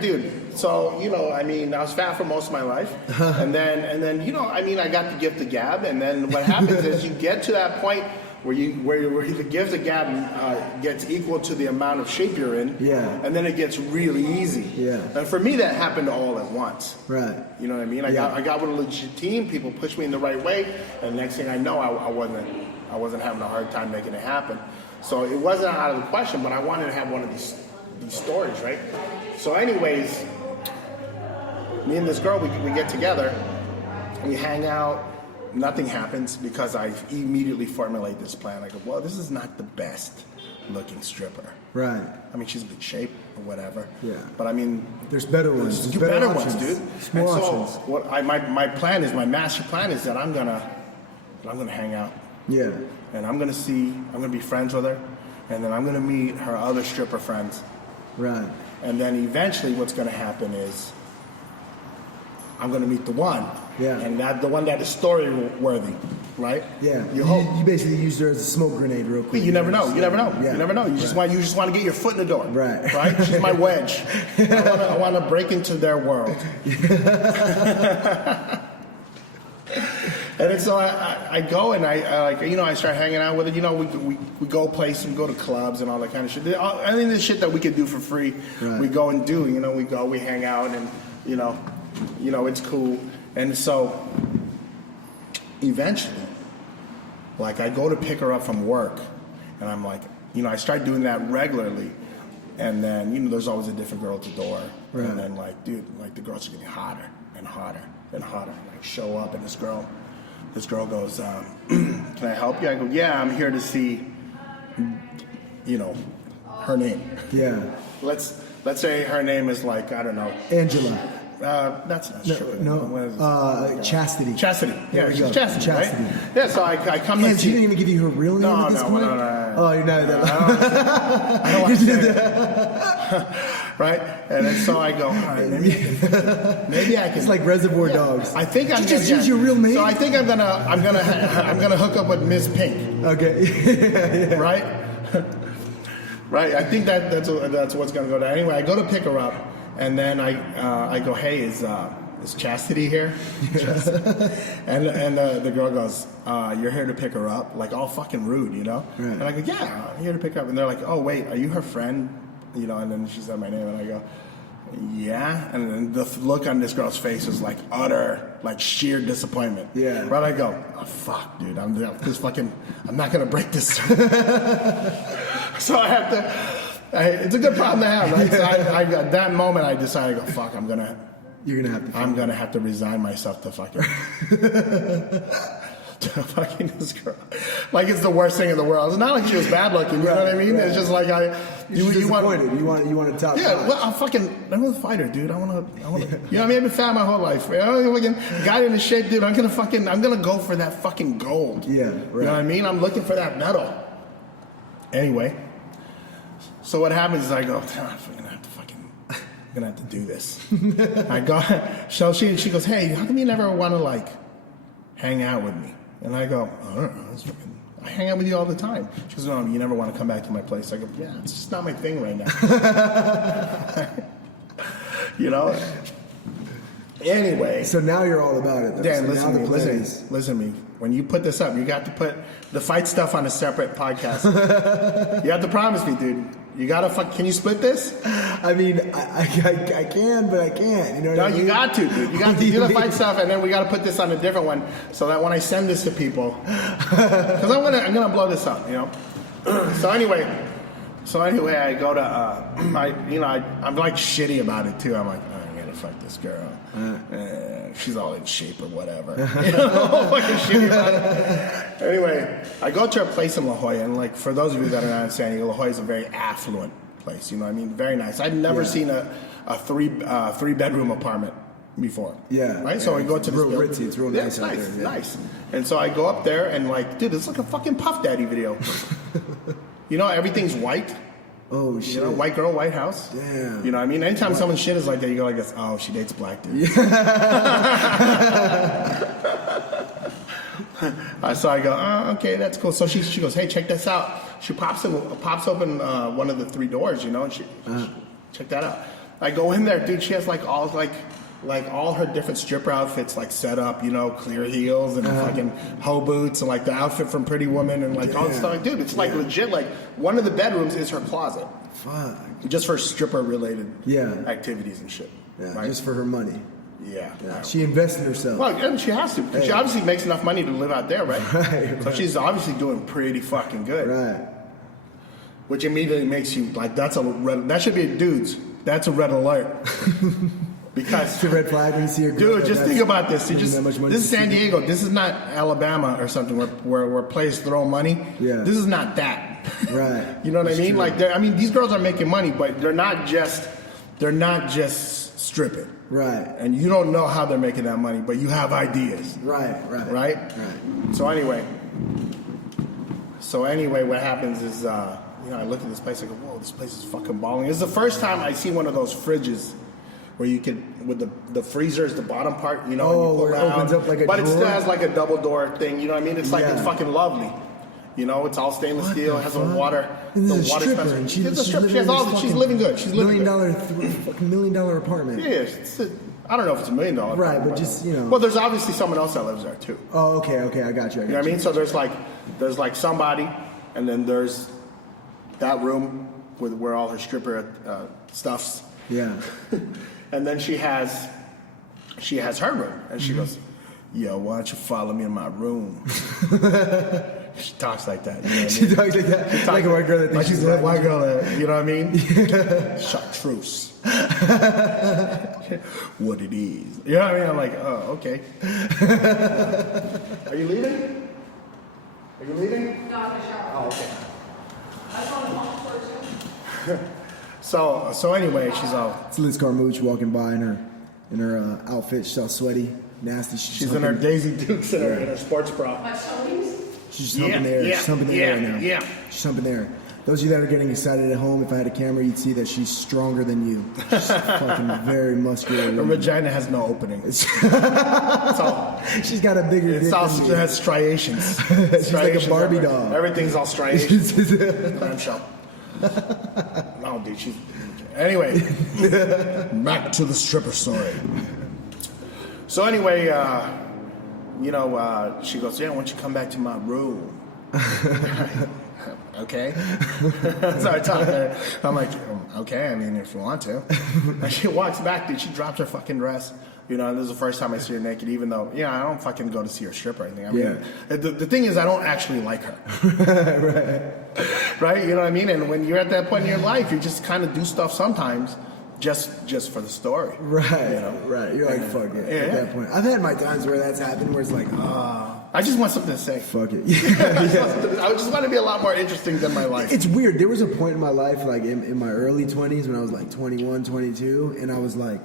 dude. So you know, I mean, I was fat for most of my life, and then you know, I mean, I got the gift of gab, and then what happens is you get to that point where the gift of gab gets equal to the amount of shape you're in, Yeah. and then it gets really easy. Yeah. And for me, that happened all at once. Right. You know what I mean? I got with a legit team. People pushed me in the right way, and next thing I know, I wasn't having a hard time making it happen. So it wasn't out of the question, but I wanted to have one of these stories, right? So, anyways, me and this girl, we get together, we hang out. Nothing happens because I immediately formulate this plan. I go, well, this is not the best looking stripper. Right. I mean, she's in good shape or whatever. Yeah. But I mean, there's better ones. There's better options. ones, dude. There's more options. So what my plan is, my master plan is that I'm gonna hang out. Yeah. And I'm gonna be friends with her, and then I'm gonna meet her other stripper friends. Right. And then eventually, what's gonna happen is I'm gonna meet the one. Yeah. And the one that is story worthy, right? Yeah. You hope. You basically used her as a smoke grenade real quick. You never know. You never know. Yeah. You never know. You just want to get your foot in the door. Right. Right. She's my wedge. I want to break into their world. And then so I go and I start hanging out with it. You know, we go places, we go to clubs and all that kind of shit. I mean, the shit that we could do for free, Right. we go and do. You know, we hang out, and you know, it's cool. And so eventually, like I go to pick her up from work, and I'm like, you know, I start doing that regularly, and then you know, there's always a different girl at the door, Right. and then like, dude, like the girls are getting hotter and hotter and hotter. And I show up, and this girl goes, can I help you? I go, yeah, I'm here to see, you know, her name. Yeah. Let's say her name is like, I don't know, Angela. that's not true. No. Chastity. Chastity. Yeah, There we she's go. Chastity, Chastity. right? Yeah, so I come Yeah, and she see. didn't even give you her real name at this point? No. Oh, you're not that. I don't want to say that. Right? And then so I go, all right, maybe I can. It's like Reservoir Dogs. I think I'm just use your real name. So I think I'm gonna hook up with Miss Pink. Okay. Right? Right. I think that's what's gonna go down. Anyway, I go to pick her up, and then I go, hey, is Chastity here? and the girl goes, you're here to pick her up? Like all fucking rude, you know? Right. And I go, yeah, I'm here to pick her up. And they're like, oh wait, are you her friend? You know? And then she said my name, and I go, yeah. And then the look on this girl's face was like utter, like sheer disappointment. Yeah. Right? I go, oh fuck, dude, I'm not gonna break this. So I have to. It's a good problem to have, right? So at that moment, I decided, I go, fuck, You're gonna have to. I'm gonna have to resign myself to fucking to fucking this girl. Like it's the worst thing in the world. It's not like she was bad looking. You know what I mean? Right. It's just like you want to top. Yeah, notch. well, I'm a fighter, dude. I wanna. You know what I mean? I've been fat my whole life. Got into shape, dude. I'm gonna go for that fucking gold. Yeah, right. You know what I mean? I'm looking for that medal. Anyway. So what happens is I go, I'm gonna have to do this. I go, so she goes, hey, how come you never want to like hang out with me? And I go, I don't know, I hang out with you all the time. She goes, no, you never want to come back to my place. I go, yeah, it's just not my thing right now. You know? Anyway. So now you're all about it, though. Dan, so listen to me. When you put this up, you got to put the fight stuff on a separate podcast. You have to promise me, dude. You gotta can you split this? I mean, I can, but I can't. You know what I mean? You got to, dude. You got to do the fight stuff, and then we got to put this on a different one so that when I send this to people, because I'm gonna blow this up, you know. So anyway, I go to, I'm like shitty about it too. I'm like, oh, I'm gonna fuck this girl. She's all in shape or whatever. You know, fucking shitty about it. Anyway, I go to a place in La Jolla, and like for those of you that are not in San Diego, La Jolla is a very affluent place. You know what I mean? Very nice. I've never seen a three bedroom apartment before. Yeah. Right? So I go to this real ritzy. It's real nice out there. Yeah. Nice. And so I go up there and like, dude, it's like a fucking Puff Daddy video. You know, everyth's white. Oh shit. You know, white girl, white house. Damn. You know what I mean? Anytime someone's shit is like that, you go like this, oh, she dates black dudes. So I go, oh, okay, that's cool. So she goes, hey, check this out. She pops open one of the 3 doors, you know, and she check that out. I go in there, dude. She has like all her different stripper outfits like set up, you know, clear heels and fucking hoe boots and like the outfit from Pretty Woman and like all this stuff. Like, dude, it's like legit. Like one of the bedrooms is her closet. Fuck. Just for stripper related activities and shit. Yeah, right? just for her money. Yeah. She invested herself. Well, and she has to. Because she obviously makes enough money to live out there, right? Right. So she's obviously doing pretty fucking good. Right. Which immediately makes you like, that should be dudes. That's a red alert. Because it's a red flag when you see a girl. Dude, just think about this. This is San Diego. This is not Alabama or something where players throw money. Yeah. This is not that. Right. You know what That's I mean? true. Like, these girls are making money, but they're not just stripping. Right. And you don't know how they're making that money, but you have ideas. Right. So anyway, what happens is, I look at this place, I go, whoa, this place is fucking balling. This is the first time I see one of those fridges where you can, with the freezer is the bottom part, you know, and you pull where it it opens out, up like a but it still drawer? has like a double door thing, you know what I mean? It's like, it's fucking lovely. You know, it's all stainless steel, it has a water. And this is a water stripper, dispenser. and She's a stripper. She's living good. She's living good. $1 million apartment. Yeah, I don't know if it's $1 million. Right, but just, you know. Well, there's obviously someone else that lives there too. Oh, okay, I got you. You know what I mean? So there's like somebody, and then there's that room where all her stripper stuffs. Yeah. And then she has her room, and she goes, "Yo, why don't you follow me in my room?" She talks like that. You know what I mean? She talks like that. Like a white girl that thinks she's a white girl. You know what I mean? Chartreuse. What it is. You know what I mean? I'm like, oh, okay. Are you leaving? No, I'm in the shower. Oh, okay. I saw the home first. So anyway, she's all. It's Liz Carmouche walking by in her outfit. She's all sweaty, nasty. She's in her Daisy Dukes in her sports bra. She's humping there. She's humping there right now. Yeah. She's humping there. Those of you that are getting excited at home, if I had a camera, you'd see that she's stronger than you. She's fucking very muscular. Her vagina has no opening. She's got a bigger dick than you. It has striations. She's like a Barbie doll. Everything's all striations. Clamshell. No, dude, she's... Anyway, back to the stripper story. So anyway, she goes, yeah, why don't you come back to my room? Okay. So I talk to her. I'm like, okay, I mean, if you want to. And she walks back, dude. She drops her fucking dress. You know, and this is the first time I see her naked, even though, I don't fucking go to see her strip or anything. I mean, the thing is, I don't actually like her. Right? You know what I mean? And when you're at that point in your life, you just kind of do stuff sometimes just for the story. Right. You know? Right. You're like, fuck it. At that point. I've had my times where that's happened, where it's like, I just want something to say. Fuck it. I just want to be a lot more interesting than my life. It's weird. There was a point in my life, like in my early 20s, when I was like 21, 22, and I was like,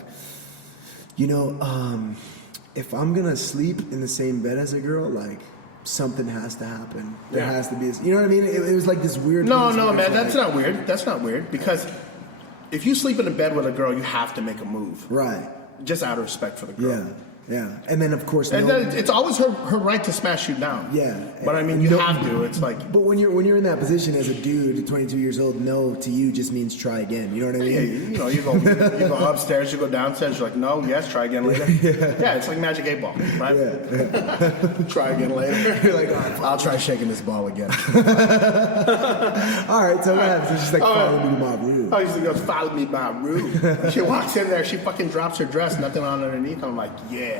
if I'm going to sleep in the same bed as a girl, like, something has to happen. There has to be, you know what I mean? It was like this weird... No, man, that's not weird. That's not weird, because if you sleep in a bed with a girl, you have to make a move. Right. Just out of respect for the girl. Yeah. Yeah, and then of course, And then it's always her right to smash you down. Yeah, but I mean, you have to. It's like, but when you're in that position as a dude at 22 years old, no to you just means try again. You know what I mean? you go upstairs, you go downstairs. You're like, no, yes, try again later. Yeah, it's like Magic 8 Ball, right? Yeah. Try again later. You're like, oh, I'll try shaking this ball again. All right, so what happens? It's just like follow me to my room. I used to go follow me to my room. She walks in there, she fucking drops her dress, nothing on underneath. I'm like, yeah.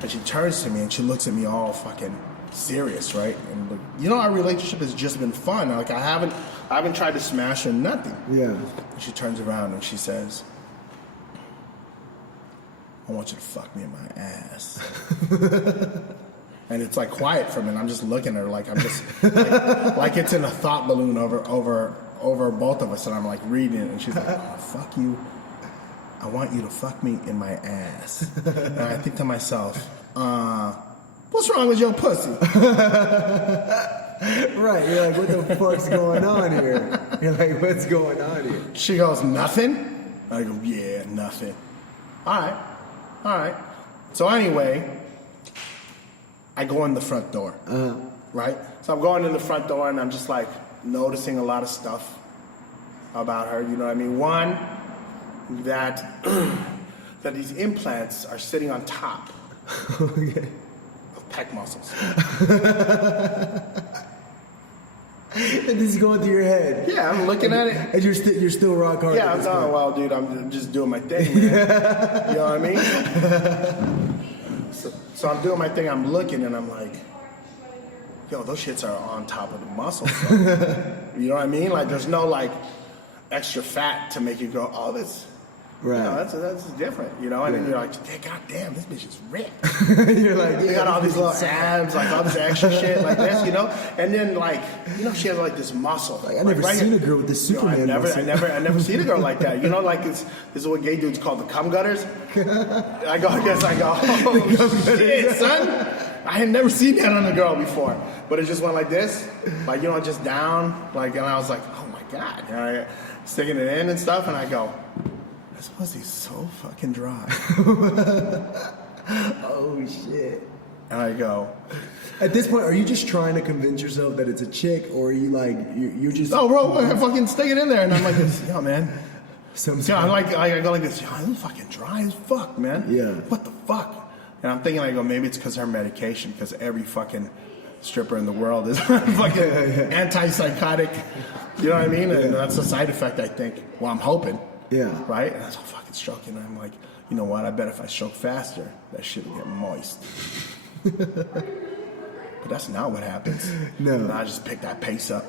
And she turns to me and she looks at me all fucking serious, right? And like, you know, our relationship has just been fun. Like I haven't tried to smash her, nothing. Yeah. And she turns around and she says, I want you to fuck me in my ass. And it's like quiet for a minute. I'm just looking at her like I'm just like it's in a thought balloon over both of us, and I'm like reading it, and she's like, oh, fuck you. I want you to fuck me in my ass. And I think to myself, what's wrong with your pussy? Right, you're like, what the fuck's going on here? You're like, what's going on here? She goes, nothing? I go, yeah, nothing. All right. So anyway, I go in the front door, right? So I'm going in the front door, and I'm just like noticing a lot of stuff about her, you know what I mean? One, that these implants are sitting on top of pec muscles. And this is going through your head. Yeah, I'm looking at it. And you're still rock hard. Yeah, I'm going, well, dude, I'm just doing my thing, man. You know what I mean? So I'm doing my thing, I'm looking, and I'm like, yo, those shits are on top of the muscles. So. You know what I mean? Like, there's no, like, extra fat to make you go, oh, this... Right. You know, that's different, you know? And then you're like, hey, God damn, this bitch is ripped. You're like, they got all these little abs, like all this extra shit like this, you know? And then, like, you know, she has like this muscle. Like, I never seen a girl with this Superman muscle. I never seen a girl like that. You know, like this is what gay dudes call the cum gutters. I go, oh, shit, son. I had never seen that on a girl before. But it just went like this, like, you know, just down. Like, and I was like, oh my God. And I sticking it in and stuff, and I go, this pussy's so fucking dry. Oh shit. And I go, at this point, are you just trying to convince yourself that it's a chick, or are you like you're just? oh, bro, I fucking stick it in there, and I'm like, yo, man. Yeah, I go like this. Yo, this fucking dry as fuck, man. Yeah. What the fuck? And I'm thinking, I go, maybe it's because her medication, because every fucking stripper in the world is fucking antipsychotic. You know what I mean? And that's a side effect, I think. Well, I'm hoping. Yeah. Right? And that's all fucking stroking. And I'm like, you know what? I bet if I stroke faster, that shit will get moist. But that's not what happens. No. And I just pick that pace up.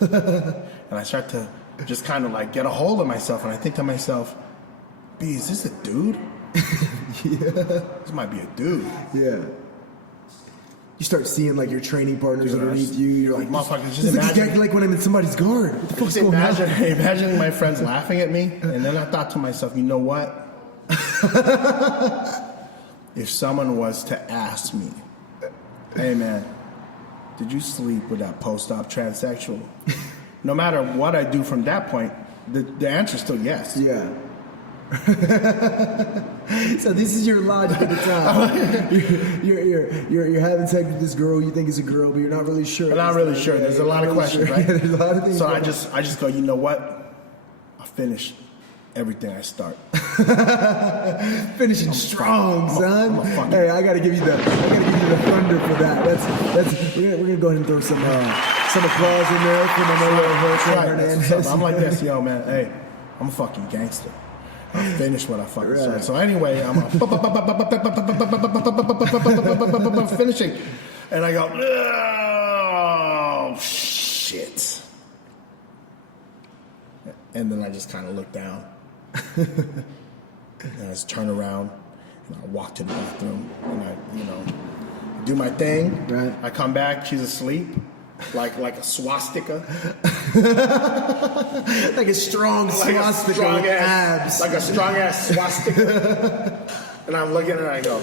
And I start to just kind of like get a hold of myself. And I think to myself, B, is this a dude? Yeah. This might be a dude. Yeah. You start seeing like your training partners underneath you. You're like, motherfuckers, just this looks imagine. exactly like when I'm in somebody's guard. What the fuck's Just going on? imagining my friends laughing at me. And then I thought to myself, you know what? If someone was to ask me, hey man, did you sleep with that post-op transsexual? No matter what I do from that point, the answer's still yes. Yeah. So this is your logic at the time. You're having sex with this girl you think is a girl, but you're not really sure. I'm not really sure. There's a lot of questions, right? There's a lot of things. So I just go, you know what? I'll finish everything I start. Finishing strong, son. I'm Hey, I gotta give you the thunder for that. That's we're gonna go ahead and throw some applause in there for Manolo Hernandez. I'm like this, yo, man. Hey, I'm a fucking gangster. I finish what I fucking start. So anyway, I'm finishing, and I go, oh shit, and then I just kind of look down, and I just turn around, and I walk to the bathroom, and I, do my thing. Right. I come back, she's asleep. Like a swastika. Like a strong swastika with abs. Like a strong ass swastika. And I'm looking at her and I go,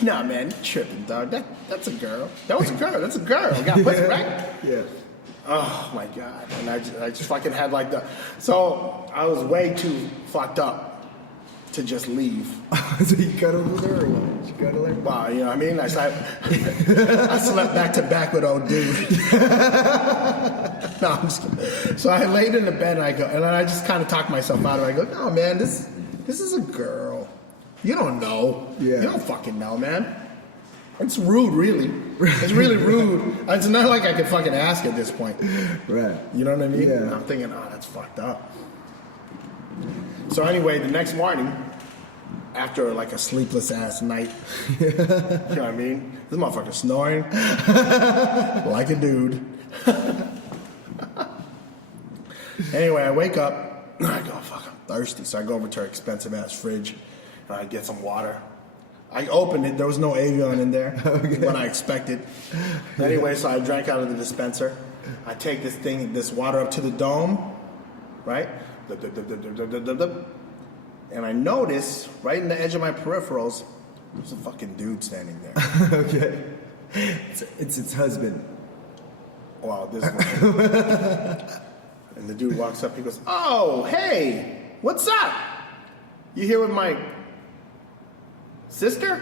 nah man, you tripping, dog. That's a girl. That was a girl. That's a girl. You got pussy, right? Yeah. Oh my God. And I just fucking had like the... So I was way too fucked up to just leave. So you cuddled with her or what? Did you cuddle her? Wow, you know what I mean? I slept back to back with old dude. No, I'm just kidding. So I laid in the bed and I just kind of talked myself out of it. I go, no, man, this is a girl. You don't know. Yeah. You don't fucking know, man. It's rude, really. It's really rude. It's not like I could fucking ask at this point. Right. You know what I mean? Yeah. And I'm thinking, oh, that's fucked up. So anyway, the next morning, after like a sleepless ass night, you know what I mean? This motherfucker snoring like a dude. Anyway, I wake up, and I go, fuck, I'm thirsty. So I go over to her expensive ass fridge, and I get some water. I opened it, there was no Avion in there, what I expected. Anyway, so I drank out of the dispenser. I take this water up to the dome, right? And I notice, right in the edge of my peripherals, there's a fucking dude standing there. Okay. It's its husband. Wow, this is and the dude walks up, he goes, oh, hey, what's up? You here with my sister?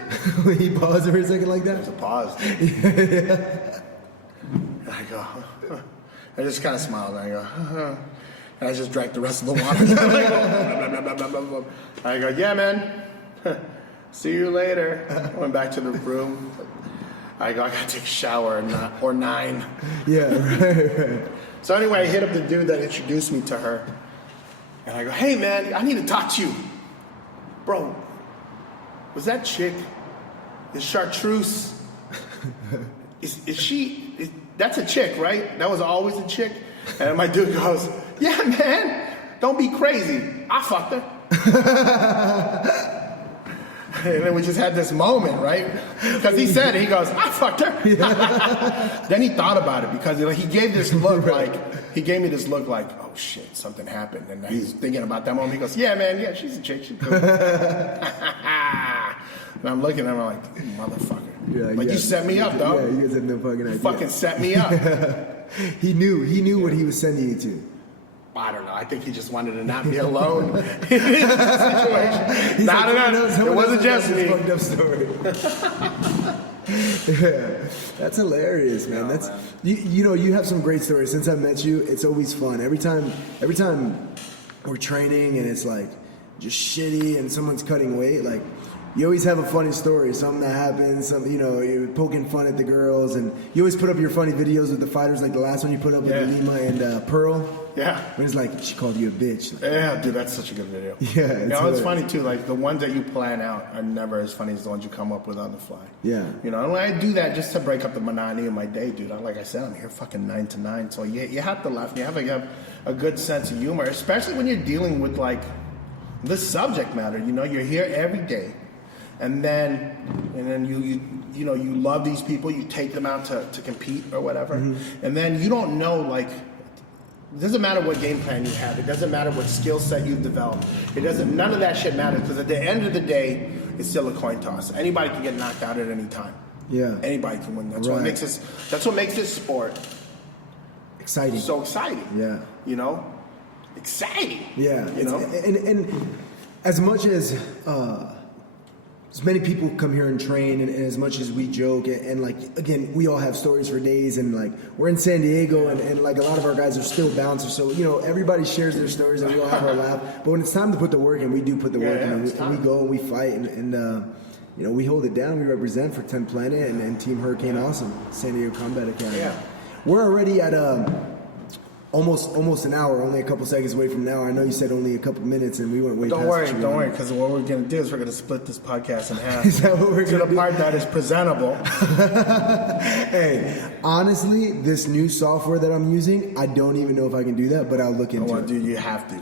He paused for a second like that? There's a pause. And I go, I just kind of smiled, and I go, and I just drank the rest of the water. I go, yeah, man. See you later. I went back to the room. I go, I gotta take a shower or 9. Yeah, right. So anyway, I hit up the dude that introduced me to her. And I go, hey, man, I need to talk to you. Bro, was that chick, is Chartreuse, is she, that's a chick, right? That was always a chick? And my dude goes, yeah, man, don't be crazy. I fucked her. And then we just had this moment, right? Because he said it, he goes, I fucked her. Yeah. Then he thought about it because he gave this look he gave me this look like, oh shit, something happened. And he's thinking about that moment. He goes, yeah, man, yeah, she's a chick. She's cool. And I'm looking at him, I'm like, motherfucker. Yeah, like, you set me up, though. Yeah, you guys have no fucking idea. You fucking set me up. He knew what he was sending you to. I don't know. I think he just wanted to not be alone in this situation. It wasn't just me. Fucked up story. Yeah, that's hilarious, man. No, that's man. You know, you have some great stories. Since I met you, it's always fun. Every time we're training and it's like just shitty and someone's cutting weight, like you always have a funny story, something that happens, something, you know, you're poking fun at the girls, and you always put up your funny videos with the fighters, like the last one you put up with Lima and Pearl. Yeah. When it's like, she called you a bitch. Like, yeah, dude, that's such a good video. Yeah. It's funny, too. Like, the ones that you plan out are never as funny as the ones you come up with on the fly. Yeah. You know, and I do that just to break up the monotony of my day, dude. Like I said, I'm here fucking 9 to 9. So you have to laugh. You have a good sense of humor, especially when you're dealing with, like, the subject matter. You know, you're here every day. And then you know, you love these people, you take them out to compete or whatever. Mm-hmm. And then you don't know, like, it doesn't matter what game plan you have. It doesn't matter what skill set you've developed. None of that shit matters, because at the end of the day, it's still a coin toss. Anybody can get knocked out at any time. Yeah. Anybody can win. That's what makes this sport exciting. So exciting. Yeah. You know? Exciting. Yeah. You know? And as much as many people come here and train, and as much as we joke, and like, again, we all have stories for days, and like, we're in San Diego, and like, a lot of our guys are still bouncers, so, you know, everybody shares their stories, and we all have our laugh, but when it's time to put the work in, we do put the work in, and we go and we fight, and you know, we hold it down, we represent for 10 Planet and Team Hurricane Awesome, San Diego Combat Academy. Yeah. We're already at almost an hour, only a couple seconds away from now. I know you said only a couple minutes, and we went way past. Don't worry, because what we're going to do is we're going to split this podcast in half. Is that what we're going to do? The part that is presentable. Hey, honestly, this new software that I'm using, I don't even know if I can do that, but I'll look into it. Dude, you have to.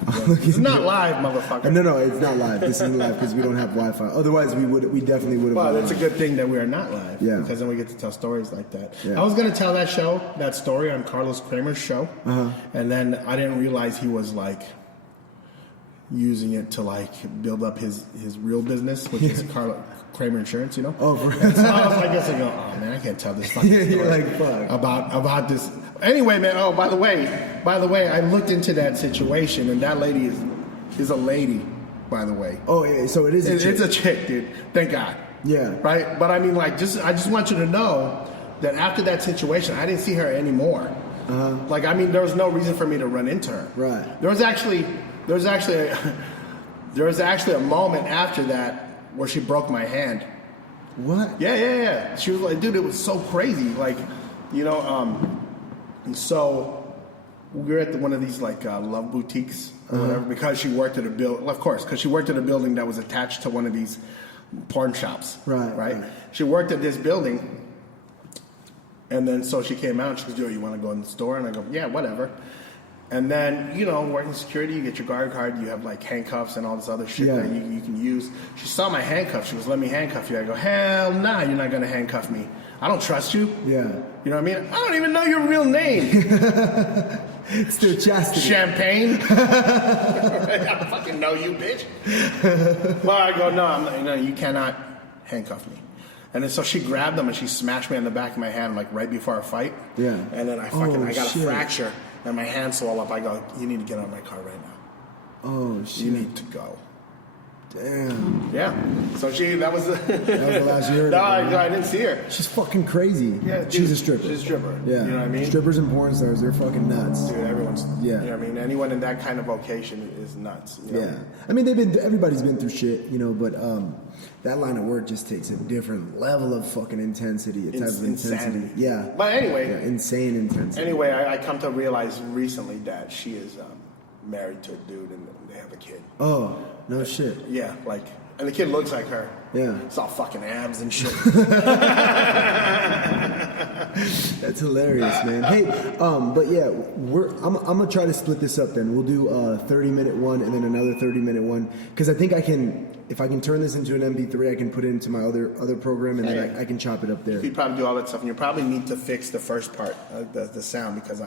It's not live, motherfucker. No, it's not live. This isn't live because we don't have Wi-Fi. Otherwise, we definitely would have. Well, that's a good thing that we are not live. Yeah. Because then we get to tell stories like that. Yeah. I was going to tell that story on Carlos Kramer's show, and then I didn't realize he was like using it to like build up his real business, which is Kramer Insurance, you know. Oh, and so I was like, oh man, I can't tell this fucking story you're like, fuck. about this. Anyway, man. Oh, by the way, I looked into that situation, and that lady is a lady. by the way. Oh yeah, so it is. It's a chick, dude. Thank God. Yeah. Right. But I mean, like, I just want you to know that after that situation, I didn't see her anymore. Like, I mean, there was no reason for me to run into her. Right. There was actually a moment after that where she broke my hand. What? Yeah. She was like, dude, it was so crazy. Like, you know, and so we were at one of these like love boutiques or whatever because she worked at a building. Of course, because she worked at a building that was attached to one of these porn shops. Right. She worked at this building. And then so she came out and she goes, yo, you want to go in the store? And I go, yeah, whatever. And then, you know, working security, you get your guard card, you have like handcuffs and all this other shit that you can use. She saw my handcuffs. She goes, let me handcuff you. I go, hell nah, you're not going to handcuff me. I don't trust you. Yeah. You know what I mean? I don't even know your real name. It's still chastity. Champagne. I fucking know you, bitch. Well, I go, no, you cannot handcuff me. And then so she grabbed them and she smashed me on the back of my hand like right before our fight. Yeah. And then I got a fracture and my hand swelled up. I go, you need to get out of my car right now. Oh shit. You need to go. Damn. Yeah. So that was the last year. No, I didn't see her. She's fucking crazy. Yeah, dude, she's a stripper. She's a stripper. Yeah. You know what I mean? Strippers and porn stars, they're fucking nuts. Dude, everyone's. Yeah. You know what I mean? Anyone in that kind of vocation is nuts. You know? Yeah. I mean, everybody's been through shit, you know, but that line of work just takes a different level of fucking intensity, a type of intensity. Insanity. Yeah. But anyway. Yeah, insane intensity. Anyway, I come to realize recently that she is married to a dude and they have a kid. Oh, no shit. Yeah, like, and the kid looks like her. Yeah. It's all fucking abs and shit. That's hilarious, man. Hey, but yeah, I'm gonna try to split this up then. We'll do a 30-minute one and then another 30-minute one. Because I think if I can turn this into an MP3, I can put it into my other program and then I can chop it up there. You probably do all that stuff, and you probably need to fix the first part, the sound, because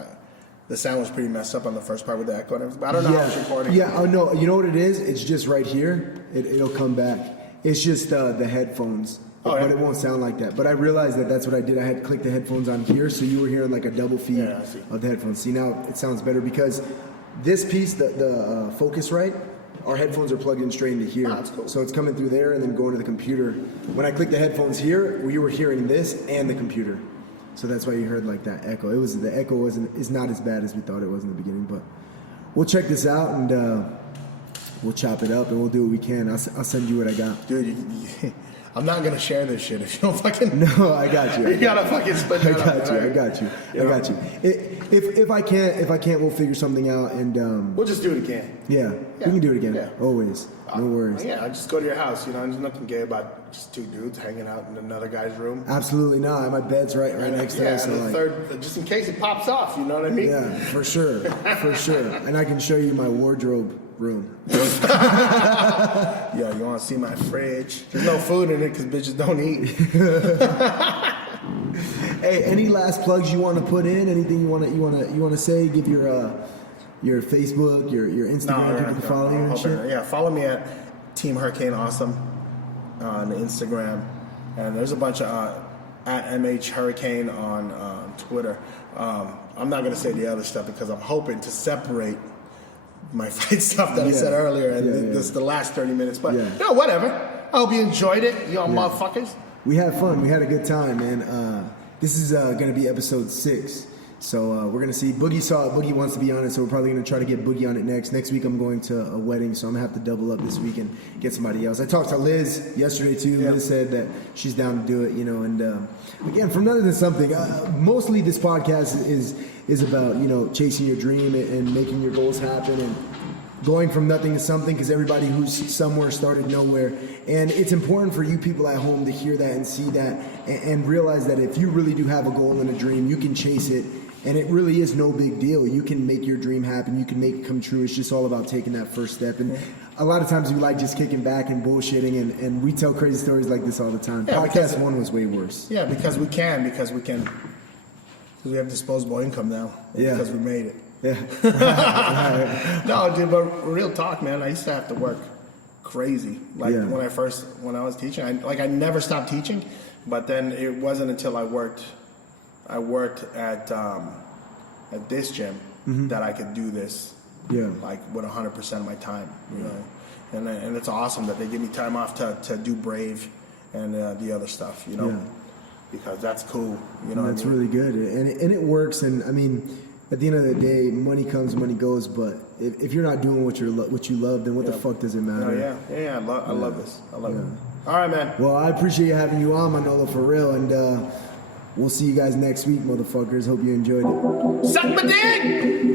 the sound was pretty messed up on the first part with the echo and everything. I don't know how it's recording. Yeah, oh no, you know what it is? It's just right here. It'll come back. It's just the headphones. Oh, yeah. But it won't sound like that. But I realized that's what I did. I had to click the headphones on here, so you were hearing like a double feed of the headphones. See, now it sounds better because this piece, the Focusrite, our headphones are plugged in straight into here. Oh, that's cool. So it's coming through there and then going to the computer. When I clicked the headphones here, you were hearing this and the computer. So that's why you heard like that echo. The echo is not as bad as we thought it was in the beginning, but we'll check this out and we'll chop it up and we'll do what we can. I'll send you what I got. Dude, I'm not gonna share this shit if you don't fucking. No, I got you. You gotta fucking split that up. I got you. If I can't, we'll figure something out and. We'll just do it again. Yeah, we can do it again. Yeah. Always. No worries. Yeah, I just go to your house. You know, there's nothing gay about just two dudes hanging out in another guy's room. Absolutely not. My bed's right next to us. Yeah, and the third, just in case it pops off. You know what I mean? Yeah, for sure. And I can show you my wardrobe room. Yeah, you want to see my fridge? There's no food in it because bitches don't eat. Hey, any last plugs you want to put in? Anything you want to say? Give your Facebook, your Instagram, people can follow you and shit. Yeah, follow me at Team Hurricane Awesome on Instagram, and there's a bunch of at MH Hurricane on Twitter. I'm not gonna say the other stuff because I'm hoping to separate my fight stuff that I said earlier, and this is the last 30 minutes. But you know, whatever. I hope you enjoyed it, y'all motherfuckers. We had fun. We had a good time, man. This is gonna be episode 6. So we're gonna see. Boogie wants to be on it, so we're probably gonna try to get Boogie on it next. Next week I'm going to a wedding, so I'm gonna have to double up this week and get somebody else. I talked to Liz yesterday too. Yeah. Liz said that she's down to do it, you know. And again, from None Than Something, mostly this podcast is about, you know, chasing your dream and making your goals happen and going from nothing to something, because everybody who's somewhere started nowhere. And it's important for you people at home to hear that and see that and realize that if you really do have a goal and a dream, you can chase it. And it really is no big deal. You can make your dream happen. You can make it come true. It's just all about taking that first step. And a lot of times we like just kicking back and bullshitting, and we tell crazy stories like this all the time. Yeah, Podcast 1 was way worse. Yeah, because we have disposable income now. Yeah. Because we made it. Yeah. No, dude, but real talk, man. I used to have to work crathis like when I was teaching. I never stopped teaching, but then it wasn't until I worked at this gym that I could do this, like with 100% of my time, you know. and it's awesome that they give me time off to do Brave and the other stuff, you know, Yeah. because that's cool. You know, And that's what I mean? really good, and it works. And I mean, at the end of the day, money comes, money goes. But if you're not doing what you love, then what the fuck does it matter? Yeah. I love this. I love it. All right, man. Well, I appreciate having you on, Manolo, for real. And we'll see you guys next week, motherfuckers. Hope you enjoyed it. Suck my dick!